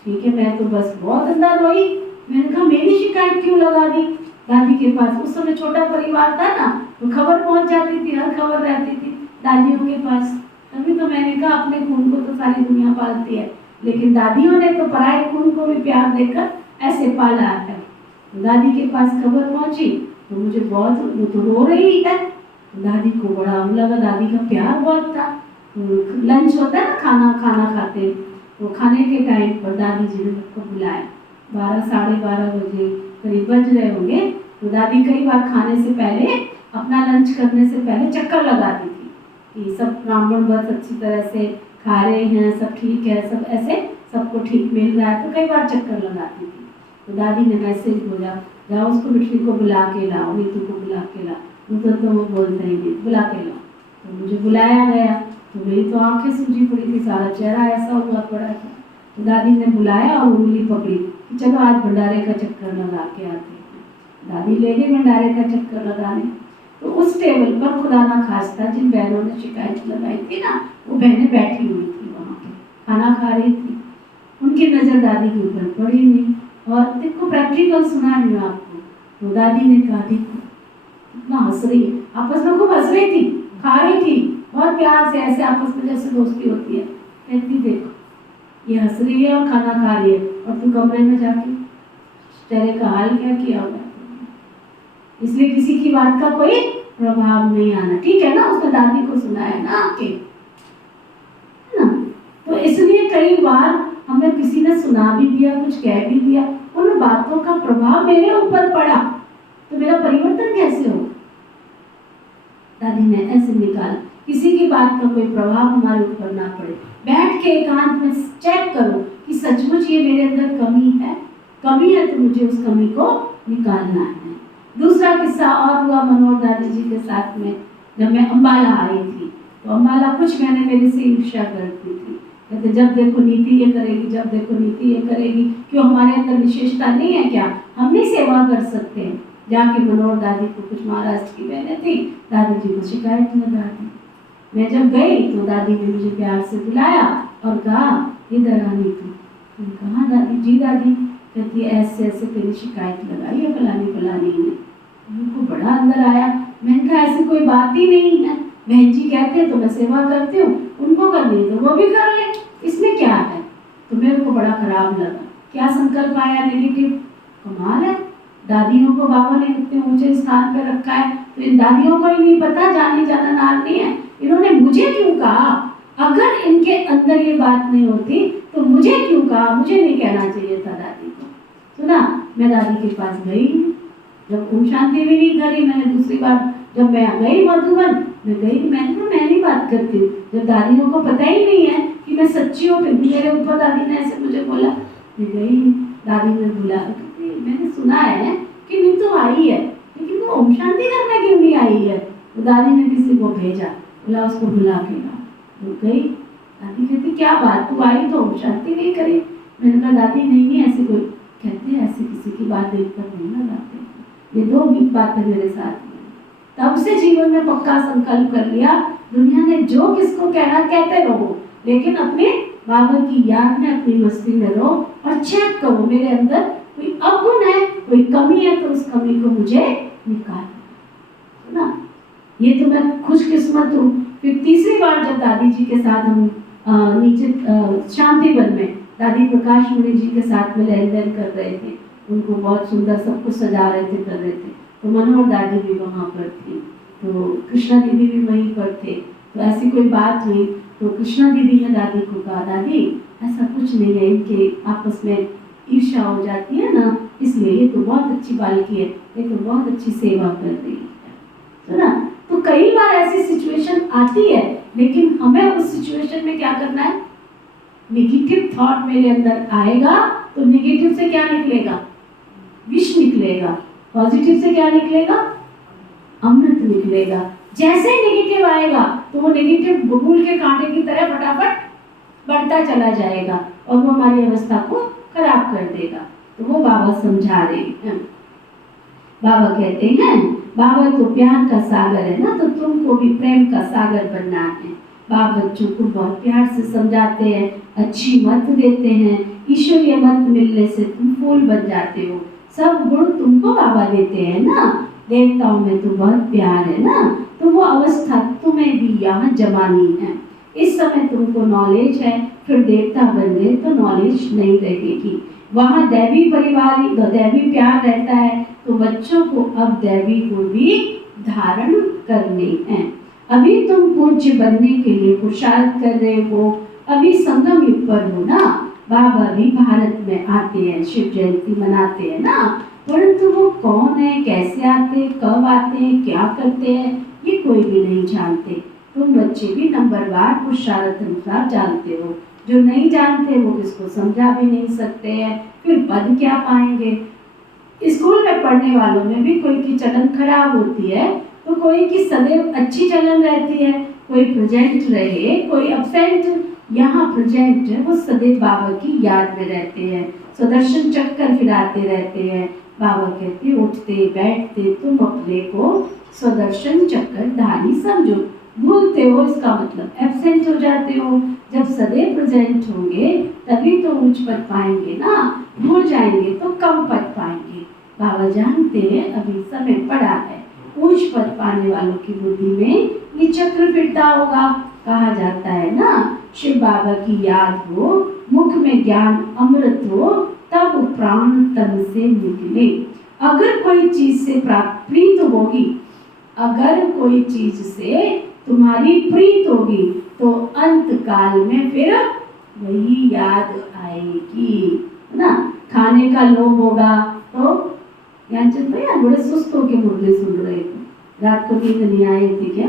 ठीक है, मैं तो बस बहुत अंदर रोई। मैंने कहा मेरी शिकायत क्यों लगा दी दादी के पास? उस समय छोटा परिवार था ना, तो खबर पहुंच जाती थी, हर खबर रहती थी दादियों के पास। तभी तो मैंने कहा अपने खून को तो सारी दुनिया पालती है, लेकिन दादियों ने तो पराये खून को भी प्यार देकर ऐसे पाला है। तो दादी के पास खबर पहुंची तो मुझे बहुत, वो तो रो रही है, दादी को बड़ा लगा, दादी का प्यार बहुत था। लंच होता है ना, खाना खाते, तो खाने के टाइम पर दादी जी ने मुझको बुलाया, 12 साढ़े 12 बजे करीब बज रहे होंगे। तो दादी कई बार खाने से पहले, अपना लंच करने से पहले चक्कर लगाती थी कि सब ब्राह्मण बहुत अच्छी तरह से खा रहे हैं, सब ठीक है, सब ऐसे सबको ठीक मिल रहा है, तो कई बार चक्कर लगाती थी। तो दादी ने मैसेज बोला, जाओ उसको मिठली को बुला के लाओ, नीतू को बुला के लाओ। तो वो बोलते ही नहीं, बुला के लाओ। तो मुझे बुलाया गया, तो मेरी तो आंखें सूजी पड़ी थी, सारा चेहरा ऐसा हुआ पड़ा था। तो दादी ने बुलाया और उंगली पकड़ी कि चलो आज भंडारे का चक्कर लगा के आते हैं। दादी ले गई भंडारे का चक्कर लगाने। तो उस टेबल पर खुदा ना खास्ता जिन बहनों ने शिकायत लगाई थी ना, वो बहनें बैठी हुई थी वहाँ पे, खाना खा रही थी। उनकी नज़र दादी के ऊपर पड़ी नहीं। और देखो प्रैक्टिकल सुना रही हूँ आपको। तो दादी ने कहा देखो कितना हंस रही है, आपस में खूब हंस रही थी, खा रही थी बहुत प्यार से, ऐसे आपस में जैसे दोस्ती होती है। कहती देखो ये हंस रही है और खाना खा रही है, और तू कमरे में जाके तेरे का हाल क्या किया होगा। इसलिए किसी की बात का कोई प्रभाव नहीं आना। ठीक है ना, उसने दादी को सुनाया ना आपके, है ना। तो इसलिए कई बार हमें किसी ने सुना भी दिया, कुछ कह भी दिया, उन बातों का प्रभाव मेरे ऊपर पड़ा, तो मेरा परिवर्तन कैसे हो। दादी ने ऐसे निकाला, किसी की बात का कोई प्रभाव हमारे ऊपर ना पड़े। बैठ के एकांत में चेक करो कि सचमुच ये मेरे अंदर कमी है तो मुझे उस कमी को निकालना है। दूसरा किस्सा और हुआ मनोहर दादी जी के साथ में, जब मैं अम्बाला आई थी, तो अम्बाला कुछ महीने मेरे से ईर्ष्या करती थी, कहते जब देखो नीति ये करेगी, जब देखो नीति ये करेगी, क्यों हमारे अंदर विशेषता नहीं है क्या, हम नहीं सेवा कर सकते हैं। जाके मनोहर दादी को, कुछ महाराष्ट्र की बहनें थी, दादी जी को शिकायत लगा दी। मैं जब गई तो दादी ने मुझे प्यार से बुलाया और कहा इधर आनी थी। मैंने कहा दादी जी, दादी कहती है ऐसे ऐसे तेरी शिकायत लगाई है फलानी ने। उनको बड़ा अंदर आया। मैंने कहा ऐसी कोई बात ही नहीं है, बहन जी कहते हैं तो मैं सेवा करती हूँ, उनको करनी है तो वो भी कर ले, इसमें क्या है। तो मेरे को बड़ा खराब लगा, क्या संकल्प आया नेगेटिव। कमाल है, दादियों को बाबा ने इतने ऊंचे स्थान पर रखा है, तो इन दादियों को ही नहीं पता जानी जाना नार नहीं है, इन्होंने मुझे क्यों कहा। अगर इनके अंदर ये बात नहीं होती तो मुझे क्यों कहा, मुझे नहीं कहना चाहिए था दादी को। सुना, मैं दादी के पास गई, जब ओम शांति भी नहीं करी, मैंने दूसरी बार जब मैं गई मधुबन, मैं नहीं बात करती हूँ, जब दादियों को पता ही नहीं है कि मैं सच्ची हूँ, फिर मेरे ऊपर दादी ने ऐसे मुझे बोला। मैं गई, दादी ने बुला, मैंने सुना है कि नीतू आई है, लेकिन वो ओम शांति करने क्यों नहीं आई है। तो दादी ने किसी को भेजा, बोला उसको बुला के ला। तो गई, दादी कहती क्या बात, तू आई तो ओम शांति नहीं करी। मैंने कहा दादी नहीं ऐसे कोई, कहते हैं ऐसे किसी की बात देख कर नहीं लगाते। ये 2 बातें मेरे साथ में, तब से जीवन में पक्का संकल्प कर लिया, दुनिया ने जो किसको कहना कहते रहो, लेकिन अपने बाबा की याद में, अपनी मस्ती में रहो और चेक करो मेरे अंदर कोई अवगुण है, कोई कमी है, तो उस कमी को मुझे निकालना। ना ये तो मैं खुशकिस्मत हूँ। फिर तीसरी बार जब दादी जी के साथ हम नीचे शांतिवन में दादी प्रकाश मुनि जी के साथ में लेन देन कर रहे थे, उनको बहुत सुंदर सब कुछ सजा रहे थे, कर रहे थे, तो मनोहर दादी भी वहाँ पर थी, तो कृष्णा दीदी भी वहीं पर थे। तो ऐसी कोई बात हुई तो कृष्णा दीदी ने दादी को कहा, दादी ऐसा कुछ नहीं है, इनके आपस में ईर्ष्या हो जाती है ना, इसलिए ये तो बहुत अच्छी बालकी है, ये तो बहुत अच्छी सेवा कर रही है। तो ना, तो कई बार ऐसी सिचुएशन आती है, लेकिन हमें उस सिचुएशन में क्या करना है। नेगेटिव थॉट मेरे अंदर आएगा तो नेगेटिव से क्या निकलेगा, विष निकलेगा। पॉजिटिव से क्या निकलेगा, अमृत निकलेगा। जैसे नेगेटिव आएगा तो वो नेगेटिव बबूल के कांटे की तरह फटाफट बढ़ता चला जाएगा और वो हमारी अवस्था को खराब कर देगा। तो वो बाबा समझा रहे हैं। बाबा कहते हैं, बाबा तो प्यार का सागर है ना, तो तुमको भी प्रेम का सागर बनना है। बाप बच्चों को बहुत प्यार से समझाते हैं, अच्छी मत देते हैं, ईश्वरीय मत मिलने से तुम फूल बन जाते हो। सब गुण तुमको बाबा देते हैं ना, देवताओं में तो बहुत प्यार है ना, तो वो अवस्था तुम्हें भी यहाँ जमानी है। इस समय तुमको नॉलेज है, फिर देवता बन गए तो नॉलेज नहीं रहेगी। वहाँ दैवी परिवार, दैवी प्यार रहता है, तो बच्चों को अब दैवी गुण भी धारण करने हैं। अभी तुम पूज्य बनने के लिए पुरुषार्थ कर रहे हो, अभी संगम युग पर हो ना। बाबा भी भारत में आते हैं, शिव जयंती मनाते हैं ना, परंतु वो कौन है, कैसे आते, कब आते हैं, क्या करते हैं, ये कोई भी नहीं जानते। तुम बच्चे भी नंबरवार पुरुषार्थ अनुसार जानते हो, जो नहीं जानते वो इसको समझा भी नहीं सकते हैं, फिर पद क्या पाएंगे। स्कूल में पढ़ने वालों में भी कोई की चलन खराब होती है तो कोई की सदैव अच्छी चलन रहती है, कोई प्रेजेंट रहे, कोई अब्सेंट। यहाँ प्रेजेंट है, वो सदैव बाबा की याद में रहते हैं, सुदर्शन चक्कर फिराते रहते हैं। बाबा कहते उठते बैठते तुम अपने को सुदर्शन चक्कर धारी समझो। भूलते हो इसका मतलब एब्सेंट हो जाते हो। जब सदैव प्रेजेंट होंगे तभी तो उच्च पद पाएंगे ना, भूल जाएंगे तो कम पद पाएंगे। बाबा जानते हैं अभी समय पड़ा है, उच्च पद पाने वालों की बुद्धि में ये चक्र फिरता होगा। कहा जाता है ना, शिव बाबा की याद हो, मुख में ज्ञान अमृत हो, तब प्राण तन से निकले। अगर कोई चीज से प्रीत होगी, अगर कोई चीज से तुम्हारी प्रीत होगी तो अंत काल में फिर वही याद आएगी, है ना। खाने का लोभ होगा तो ज्ञान चंद भैया बड़े सुस्त होके मुर्गे सुन रहे थे, रात को नींद नहीं आई थी क्या?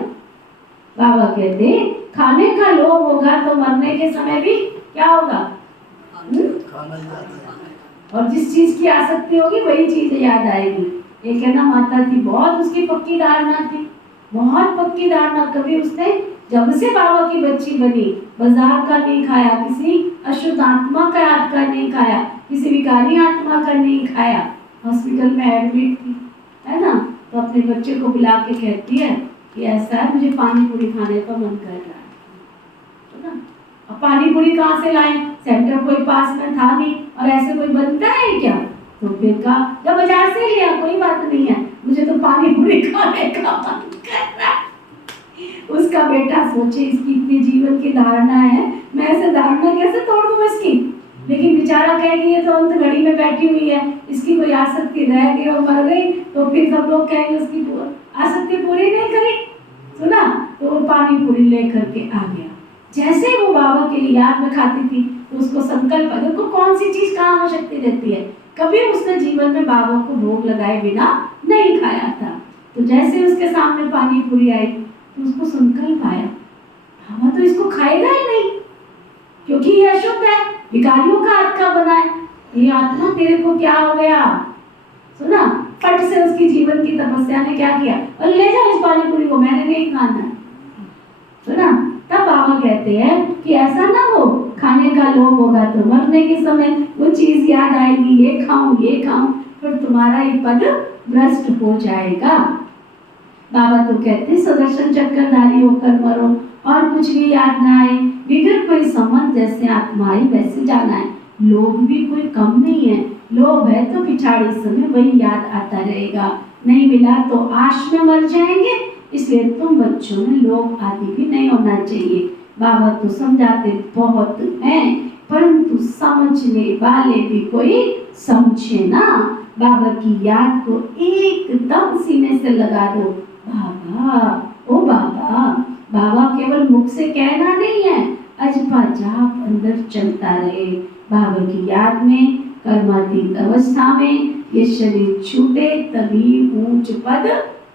बाबा कहते खाने का लोभ होगा तो मरने के समय भी क्या होगा? और जिस चीज की आसक्ति होगी वही चीज याद आएगी। एक है ना माता थी, बहुत उसकी पक्की धारणा थी, बहुत पक्की धारणा। कभी उसने जब से बाबा की बच्ची बनी बाजार का नहीं खाया, किसी अशुद्ध आत्मा का हाथ का नहीं खाया, किसी विकारी आत्मा का नहीं खाया। हॉस्पिटल में एडमिट थी, है ना, तो अपने बच्चे को बुला के कहती है कि ऐसा है मुझे पानी पूरी खाने का मन कर रहा है ना। अब पानी पूरी कहाँ से लाएं? सेंटर कोई पास में था नहीं, और ऐसे कोई बनता है क्या? तो फिर कहा जब बाजार से लिया कोई बात नहीं है, मुझे तो पानी पूरी खाने का मन कर रहा है। उसका बेटा सोचे इसकी इतनी जीवन की धारणा है, मैं ऐसे धारणा कैसे तोड़ दूं इसकी? लेकिन बेचारा कहेंगे ये तो अंत घड़ी में बैठी हुई है, इसकी कोई आसक्ति रह गई और मर गई तो फिर सब लोग कहेंगे उसकी आसक्ति पूरी नहीं करी। सुना, तो वो पानी पूरी लेकर के आ गया। जैसे वो बाबा के लिए याद में खाती थी तो उसको संकल्प, देखो कौन सी चीज कहाँ में शक्ति रहती है। कभी उसने जीवन में बाबा को भोग लगाए बिना नहीं खाया था, तो जैसे उसके सामने पानी पूरी आई तो उसको संकल्प आया बाबा तो इसको खाएगा ही नहीं, क्योंकि ये अशुद्ध है, विकारियों का हाथ का बना है। ये आत्मा तेरे को क्या हो गया? सुना, फट से उसकी जीवन की तपस्या ने क्या किया, और ले जाओ इस पानी पूरी को, मैंने नहीं खाना। सुना, तब बाबा कहते हैं कि ऐसा ना हो, खाने का लोभ होगा तो मरने के समय वो चीज याद आएगी, ये खाऊं फिर तुम्हारा ये पद भ्रष्ट हो जाएगा। बाबा तो कहते सुदर्शन चक्रधारी होकर मरो और कुछ भी याद ना आए, बिगड़ कोई संबंध जैसे आत्मा आई वैसे जाना है। लोभ भी कोई कम नहीं है, लोभ है तो पिछाड़ी समय वही याद आता रहेगा, नहीं मिला तो आश में मर जाएंगे। इसलिए तुम बच्चों में लोभ आदि भी नहीं होना चाहिए। बाबा तो समझाते बहुत हैं, परंतु समझने वाले भी कोई समझे ना। बाबा की याद को एकदम सीने से लगा दो, बाबा ओ बाबा। बाबा केवल मुख से कहना नहीं है, अजपा जाप अंदर चलता रहे। बाबा की याद में कर्मातीत अवस्था में ये शरीर छूटे तभी ऊंच पद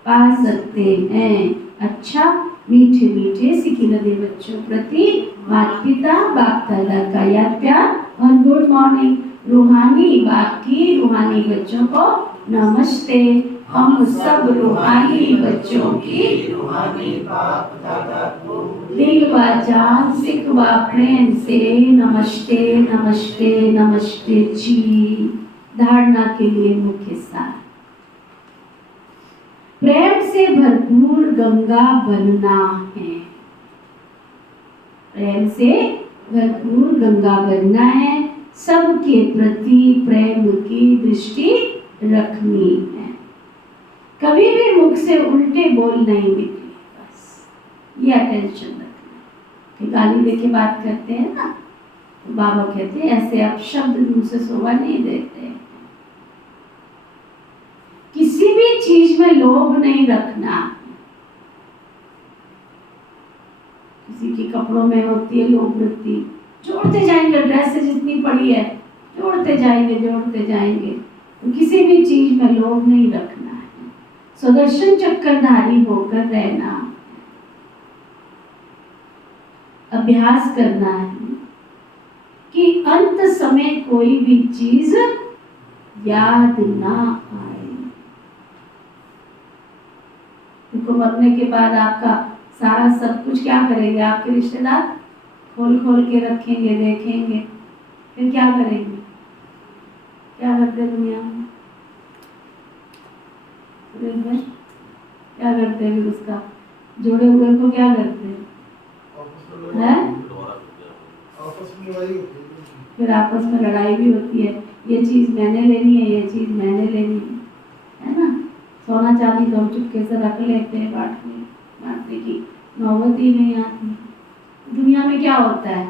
पा सकते हैं। अच्छा, मीठे मीठे सिकी नदी बच्चों प्रति माता पिता बाप दादा का याद प्यार और गुड मॉर्निंग। रूहानी बाप की रूहानी बच्चों को नमस्ते। हम सब रूहानी बच्चों की रूहानी बाप दादा को दिल व जान सिख व प्रेम से नमस्ते नमस्ते नमस्ते जी। धारणा के लिए मुख्य सार, प्रेम से भरपूर गंगा बनना है। प्रेम से भरपूर गंगा बनना है, सबके प्रति प्रेम की दृष्टि रखनी है। कभी भी मुख से उल्टे बोल नहीं निकले, बस ये अटेंशन रखना। कि गाली देके बात करते हैं ना, तो बाबा कहते हैं ऐसे आप शब्द मुंह से शोभा नहीं देते। किसी भी चीज में लोभ नहीं रखना। किसी की कपड़ों में होती है लोभ वृत्ति, जोड़ते जाएंगे, ड्रेस से जितनी पड़ी है जोड़ते जाएंगे। तो किसी भी चीज में लोभ नहीं रखना है, सुदर्शन चक्रधारी होकर रहना, अभ्यास करना है कि अंत समय कोई भी चीज याद ना आए। उनको मरने के बाद आपका सारा सब कुछ क्या करेंगे? आपके रिश्तेदार खोल खोल के रखेंगे, देखेंगे, फिर क्या करेंगे? क्या करते दुनिया में? क्या करते हैं? उसका जोड़े हुए को क्या करते हैं? फिर आपस में लड़ाई भी होती है, ये चीज मैंने लेनी है, ये चीज मैंने लेनी है ना। सोना चांदी तो हम चुपके से रख लेते हैं, बांटने की नौबत ही नहीं आती। दुनिया में क्या होता है?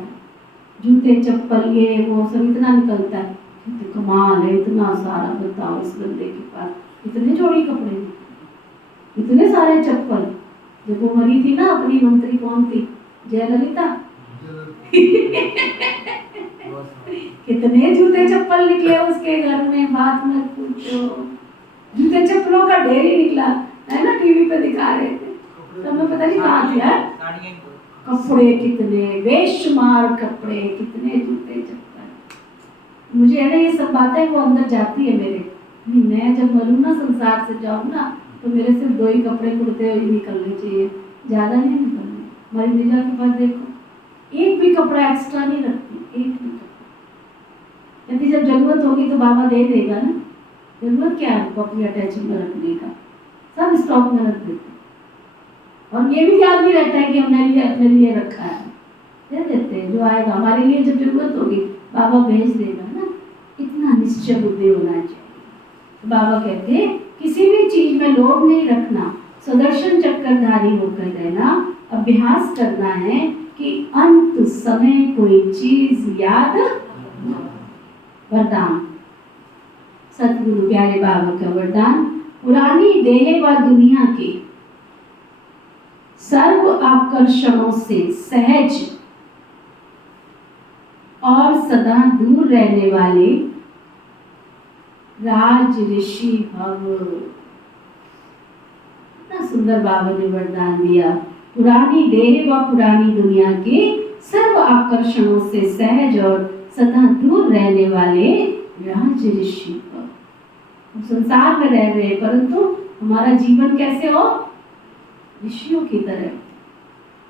जूते चप्पल ये वो सब इतना निकलता है, तो कमाल है, इतना सारा बताओ इस बंदे के पास इतने जोड़ी कपड़े, इतने सारे चप्पल। जब वो मरी थी ना, अपनी मंत्री कौन थी, जयललिता, कितने जूते चप्पल निकले उसके घर में, बात मत पूछो। जूते चप्पलों का ढेर ही निकला है ना, टीवी पे दिखा रहे थे, तो मैं पता नहीं कहाँ थे यार। कपड़े कितने बेशुमार, कपड़े कितने, जूते चप्पल। मुझे है ना ये सब बातें वो अंदर जाती है मेरे। मैं जब मरूँ ना, संसार से जाऊँ ना, तो मेरे सिर्फ 2 ही कपड़े कुर्ते ही निकलने चाहिए, ज़्यादा नहीं निकलने। हमारी निजा के पास देखो, एक भी कपड़ा एक्स्ट्रा नहीं रखती, एक भी कपड़ा। यदि जब जरूरत होगी तो बाबा दे देगा ना, जरूरत क्या है अपनी अटैचिंग में रखने का, सब स्टॉक में रख देते। और ये भी याद नहीं रहता है कि हमने लिए अपने लिए रखा है, दे देते हैं। जो आएगा हमारे लिए जब जरूरत होगी बाबा भेज देगा ना। इतना निश्चय बुद्धि होना चाहिए। बाबा कहते हैं किसी भी चीज में लोभ नहीं रखना, सुदर्शन चक्रधारी होकर रहना, अभ्यास करना है कि अंत समय कोई चीज याद। वरदान, सतगुरु प्यारे बाबा का वरदान, पुरानी देह व दुनिया के सर्व आकर्षणों से सहज और सदा दूर रहने वाले राज ऋषि भव। इतना सुंदर बाबा ने वरदान दिया, पुरानी देह व पुरानी दुनिया के सर्व आकर्षणों से सहज और सदा दूर रहने वाले राज ऋषि भव। हम संसार में रह रहे हैं, परंतु हमारा जीवन कैसे हो, ऋषियों की तरह।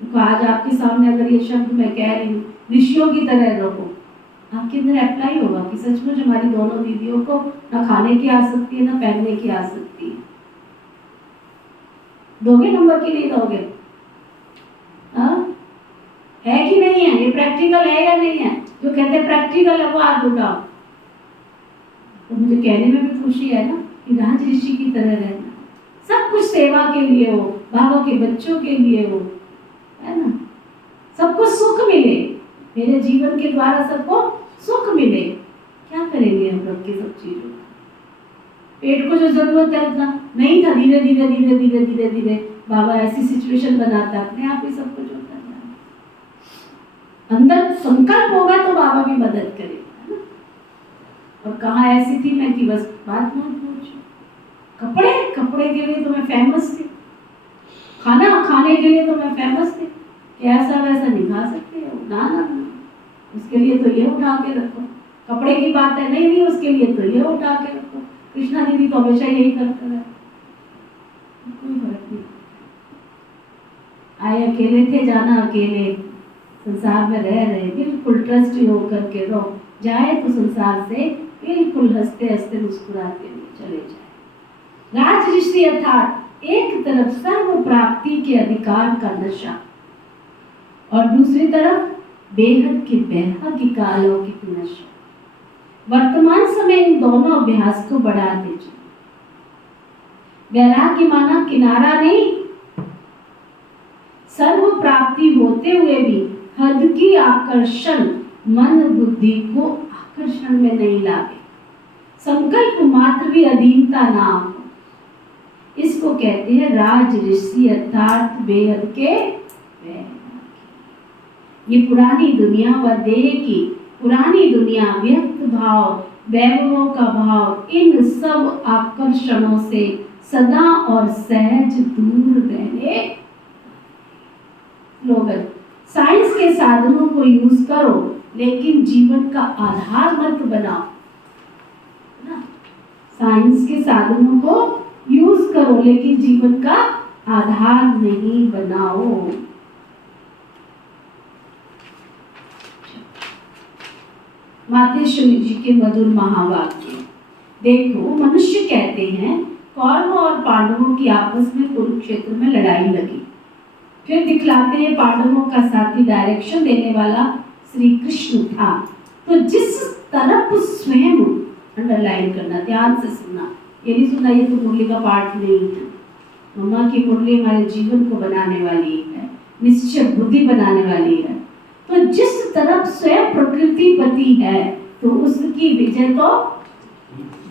तो आज आपके सामने अगर ये शब्द मैं कह रही हूँ, ऋषियों की तरह रहो, आपके अंदर अप्लाई होगा कि सचमुच हमारी दोनों दीदियों को ना खाने की आसक्ति है, ना पहनने की आसक्ति है। दोगे नंबर की नहीं दोगे? है कि नहीं है? ये प्रैक्टिकल है या नहीं है? जो कहते हैं प्रैक्टिकल है वो हाथ उठाओ। तो मुझे कहने में भी खुशी है ना कि राज ऋषि की तरह रहना, सब कुछ सेवा के लिए हो, बाबा के बच्चों के लिए हो, है ना, सबको सुख मिले, मेरे जीवन के द्वारा सबको सुख मिले। क्या करेंगे हम रब की सब चीजों का? पेट को जो जरूरत है उतना नहीं था, धीरे धीरे धीरे धीरे धीरे धीरे बाबा ऐसी सिचुएशन बनाता है, अपने आप ही सब कुछ होता है। अंदर संकल्प होगा तो बाबा भी मदद करेगा, है ना। और कहाँ ऐसी थी मैं कि बस बात मत पूछो। कपड़े के लिए तो मैं फेमस थी, खाना खाने के लिए तो मैं फेमस थी कि ऐसा वैसा नहीं खा सकते हो, ना ना ना, उसके लिए तो ये उठा के रखो। कपड़े की बात है, नहीं नहीं उसके लिए तो ये उठा के रखो। कृष्णा दीदी तो हमेशा यही करते रहे, कोई फर्क नहीं। आए अकेले थे, जाना अकेले, संसार में रह रहे, बिल्कुल ट्रस्ट होकर के रहो। जाए तो संसार से बिल्कुल हंसते हंसते मुस्कुराते चले जाए। राज ऋषि अर्थात एक तरफ सर्व प्राप्ति के अधिकार का नशा और दूसरी तरफ बेहद के वैराग्य का अलौकिक नशा। वर्तमान समय इन दोनों अभ्यास को बढ़ाते चले। वैराग्य माना किनारा नहीं, सर्व प्राप्ति होते हुए भी हद की आकर्षण मन बुद्धि को आकर्षण में नहीं लावे, संकल्प मात्र भी अधीनता ना हो। इसको कहते हैं राज ऋषि अर्थात बेहद के वैराग्य। ये पुरानी दुनिया व देह की पुरानी दुनिया, व्यक्त भाव, वैभवों का भाव, इन सब आकर्षणों से सदा और सहज दूर रहने। स्लोगन, साइंस के साधनों को यूज करो लेकिन जीवन का आधार मत बनाओ। साइंस के साधनों को यूज करो लेकिन जीवन का आधार नहीं बनाओ। मातेश्वरी जी के मधुर महावाक्य। देखो, मनुष्य कहते हैं कौरवों और पांडवों की आपस में कुरुक्षेत्र में लड़ाई लगी, फिर दिखलाते हैं पांडवों का साथी डायरेक्शन देने वाला श्री कृष्ण था। तो जिस तरफ स्वयं, अंडरलाइन करना, ध्यान से सुनना, ये नहीं सुनना ये तो मुरली का पाठ नहीं है। मम्मा की मुरली हमारे जीवन को बनाने वाली है, निश्चय बुद्धि बनाने वाली है। तो जिस तरफ स्वयं प्रकृति पति है, तो उसकी विजय तो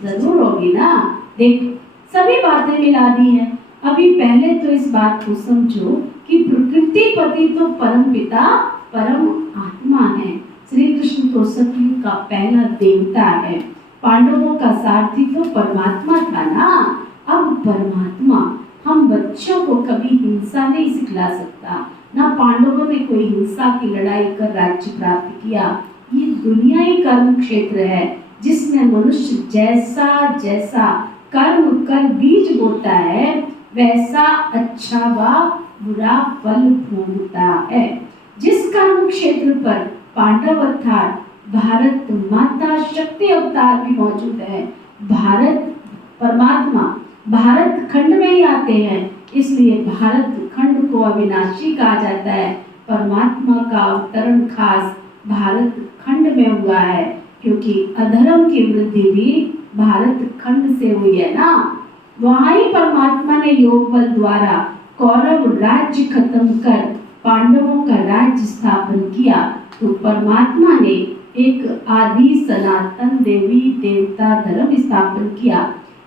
जरूर होगी ना। देखो सभी बातें मिला दी हैं। अभी पहले तो इस बात को समझो कि प्रकृति पति तो परम पिता परम आत्मा है। श्री कृष्ण तो सतयुग का पहला देवता है। पांडवों का सारथी तो परमात्मा था ना। अब परमात्मा हम बच्चों को कभी हिंसा नहीं सिखला सकता। ना पांडवों ने कोई हिंसा की लड़ाई कर राज्य प्राप्त किया। ये दुनिया ही कर्म क्षेत्र है जिसमें मनुष्य जैसा जैसा कर्म कर बीज बोता है वैसा अच्छा व बुरा फल भोगता है। जिस कर्म क्षेत्र पर पांडव अर्थात भारत माता शक्ति अवतार भी मौजूद है, भारत परमात्मा भारत खंड में ही आते हैं, इसलिए भारत खंड को अविनाशी कहा जाता है। परमात्मा का अवतरण खास भारत खंड में हुआ है, क्योंकि अधर्म की वृद्धि भी भारत खंड से हुई है ना। वहाँ ही परमात्मा ने योग बल द्वारा कौरव राज्य खत्म कर पांडवों का राज्य स्थापन किया। तो परमात्मा ने एक आदि सनातन देवी देवता धर्म स्थापन किया,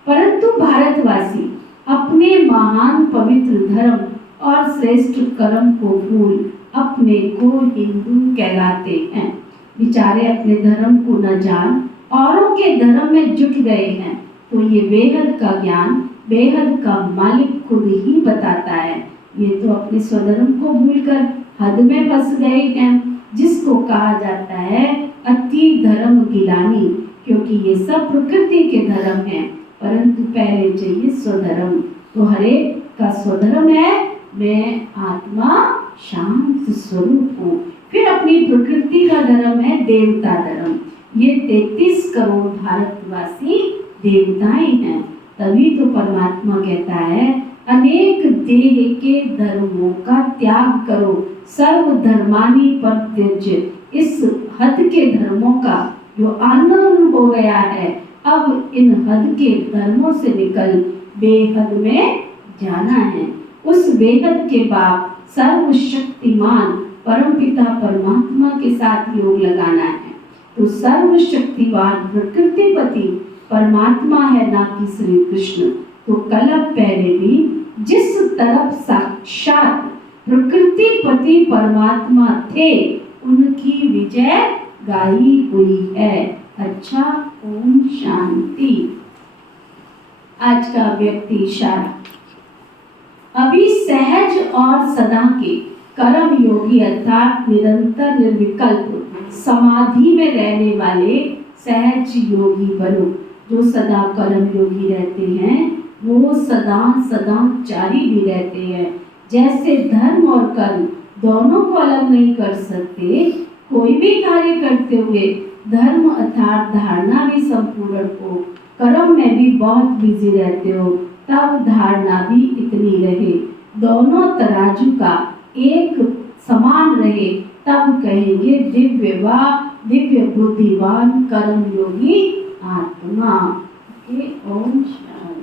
परंतु भारतवासी अपने महान पवित्र धर्म और श्रेष्ठ कर्म को भूल अपने को हिंदू कहलाते हैं। बेचारे अपने धर्म को न जान औरों के धर्म में जुट गए हैं। तो ये बेहद का ज्ञान बेहद का मालिक खुद ही बताता है। ये तो अपने स्वधर्म को भूलकर हद में फंस गए हैं, जिसको कहा जाता है अति धर्म गिलानी, क्योंकि ये सब प्रकृति के धर्म हैं, परंतु पहले चाहिए स्वधर्म। तो हरे का स्वधर्म है मैं आत्मा शांत स्वरूप हूँ। फिर अपनी प्रकृति का धर्म है देवता धर्म। ये 33 करोड़ भारतवासी देवताएं हैं। तभी तो परमात्मा कहता है अनेक देह के धर्मों का त्याग करो, सर्व धर्मानि परित्यज्य। इस हद के धर्मों का जो आनंद हो गया है, अब इन हद के धर्मों से निकल बेहद में जाना है। उस बेहद के बाद सर्वशक्तिमान परमपिता परमात्मा के साथ योग लगाना है। तो सर्वशक्तिवान प्रकृतिपति परमात्मा है, ना कि श्री कृष्ण। तो कल्प पहले भी जिस तरफ साक्षात प्रकृतिपति परमात्मा थे उनकी विजय गाई हुई है। अच्छा, ओम शांति। आज का व्यक्ति इशारा। अभी सहज और सदा के कर्म योगी अर्थात निरंतर निर्विकल्प समाधि में रहने वाले सहज योगी बनो। जो सदा कर्म योगी रहते हैं वो सदा सदाचारी भी रहते हैं। जैसे धर्म और कर्म दोनों को अलग नहीं कर सकते, कोई भी कार्य करते हुए धर्म अर्थात धारणा भी संपूर्ण हो, कर्म में भी बहुत बिजी रहते हो, तब धारणा भी इतनी रहे, दोनों तराजू का एक समान रहे, तब कहेंगे दिव्य बुद्धिवान कर्म योगी आत्मा। ओम शांति।